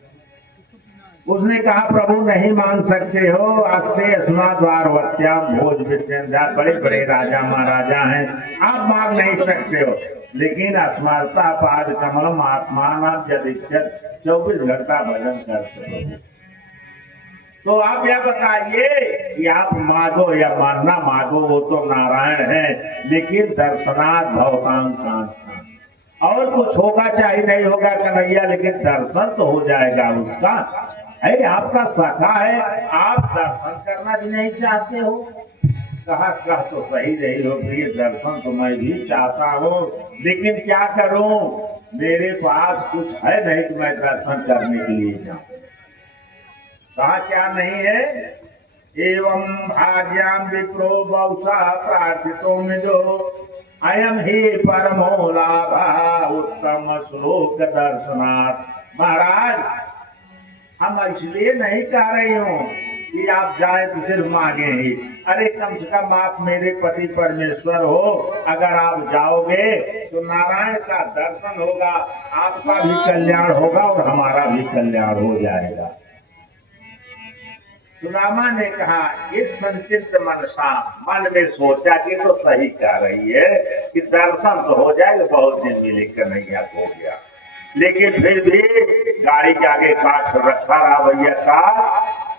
उसने कहा प्रभु नहीं मांग सकते हो, अस्ते अस्माद्वारवत्याम भोज विद्या, बड़े बड़े राजा महाराजा हैं, आप मांग नहीं सकते हो, लेकिन अस्मरता पाद कमलम आत्मान यदिच्छत 24 घंटा भजन करते हो। तो आप यह बताइए कि आप मांगो या मानना मांगो, वो तो नारायण है, लेकिन दर्शनाथ भवतां कांक्षा, और कुछ होगा चाहे नहीं होगा कन्हैया, लेकिन दर्शन तो हो जाएगा उसका। है आपका सखा है, आप दर्शन करना भी नहीं चाहते हो? कहा कह तो सही रही हो प्रिय, दर्शन तो मैं भी चाहता हूँ, लेकिन क्या करूं, मेरे पास कुछ है नहीं कि मैं दर्शन करने के लिए जाऊं। कहा क्या नहीं है? एवं भाग्याम विप्रो बहुशा प्रार्थितों में जो अयम ही परमो लाभा उत्तम श्लोक दर्शनाथ। महाराज हम इसलिए नहीं कह रही हूँ कि आप जाए तो सिर्फ मांगे ही, अरे कम से कम आप मेरे पति परमेश्वर हो, अगर आप जाओगे तो नारायण का दर्शन होगा, आपका भी कल्याण होगा और हमारा भी कल्याण हो जाएगा। सुदामा ने कहा इस संचित मनसा, मन में सोचा कि तो सही कह रही है कि दर्शन तो हो जाएगा, बहुत दिन मिले कन्हैया को हो गया, लेकिन फिर भी गाड़ी के आगे काट रखा रहा भैया का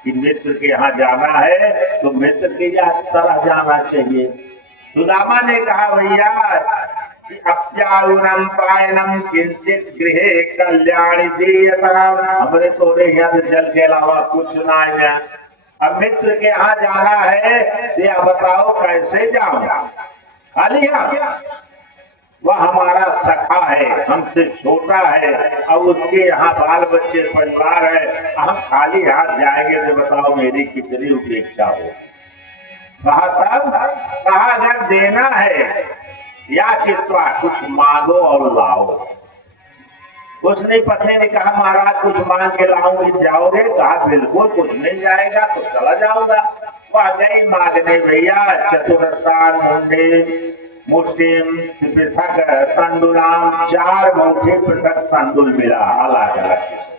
कि मित्र के यहाँ जाना है तो मित्र के तरह जाना चाहिए। सुदामा ने कहा भैया कि अप्यारुणम पायनम किंचित गृहे कल्याणी दीयताम, हमने तोरे यहाँ से जल के अलावा कुछ ना है, अब मित्र के यहाँ जाना है, या बताओ कैसे जाऊंगा? खाली वह हमारा सखा है, हमसे छोटा है, और उसके यहाँ बाल बच्चे परिवार है, हम खाली हाथ जाएंगे तो बताओ मेरी कितनी उपेक्षा हो। कहा तब कहा अगर देना है या चित्वा कुछ मांगो और लाओ। उसने पत्नी ने कहा महाराज कुछ मांग के लाऊंगी, जाओगे? कहा बिल्कुल कुछ नहीं जाएगा तो चला जाऊंगा। वह गई मांगने भैया, चतुरस्तान मुंडे मुस्लिम पृथक तंडुलाम, 4 मुट्ठी पृथक तंडुल मिला, अलग अलग किस्म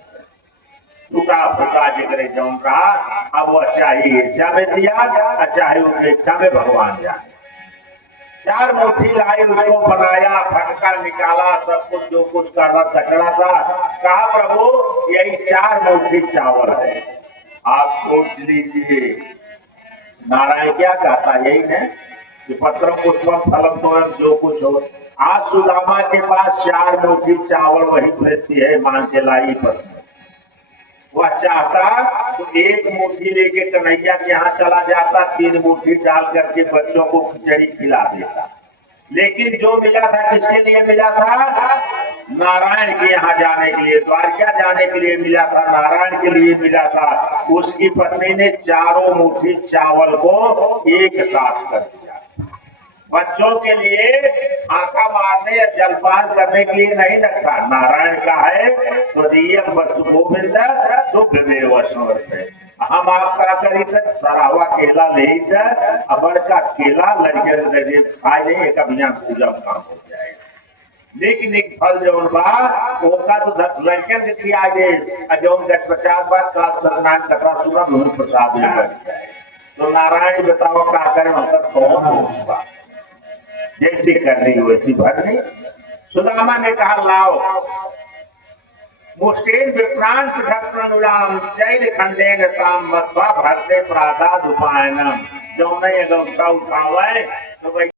टूटा फूटा जिगरे जौन रहा। अब वह चाहे ईर्ष्या में दिया, चाहे उपेक्षा में भगवान जाए। 4 मुट्ठी लाई, उसको बनाया, फटका निकाला, सब कुछ जो कुछ करना कचरा था। कहा प्रभु यही 4 मुट्ठी चावल है, आप सोच लीजिए नारायण क्या कहता यही है कि पत्र पुष्पम फलम तोरम जो कुछ हो। आज सुदामा के पास 4 मुट्ठी चावल वही वृत्ति है, मांग के लाई पर वह चाहता तो 1 मुट्ठी लेके कन्हैया के यहाँ चला जाता, 3 मुट्ठी डाल करके बच्चों को खिचड़ी खिला देता, लेकिन जो मिला था किसके लिए मिला था? नारायण के यहाँ जाने के लिए, द्वारका जाने के लिए मिला था, नारायण के लिए मिला था। उसकी पत्नी ने चारों मुट्ठी चावल को एक साथ कर दिया। बच्चों के लिए आंखा मारने या जलपान करने के लिए नहीं रखा। नारायण का है तो दियम वस्तु गोविंद दुग्ध में वस्वर्थ। हम आपका करी तक सरावा केला ले अबर का केला लड़के लगे खाए नहीं, एक अभियान पूजा काम हो जाए। निक निक फल जौन बा ओका तो लड़के के खिया दे जौन 10-50 बार का सत्यनारायण कथा सुना बहुत प्रसाद ले जाए। तो नारायण बताओ का करें मतलब कौन होगा, जैसी करनी वैसी भरनी। सुदामा ने कहा लाओ मुष्टेन विप्राण पृथक प्रणुराम चैल खंडेन ताम मत्वा भरते प्रादाद उपायनम। जो नहीं अगर उठावे तो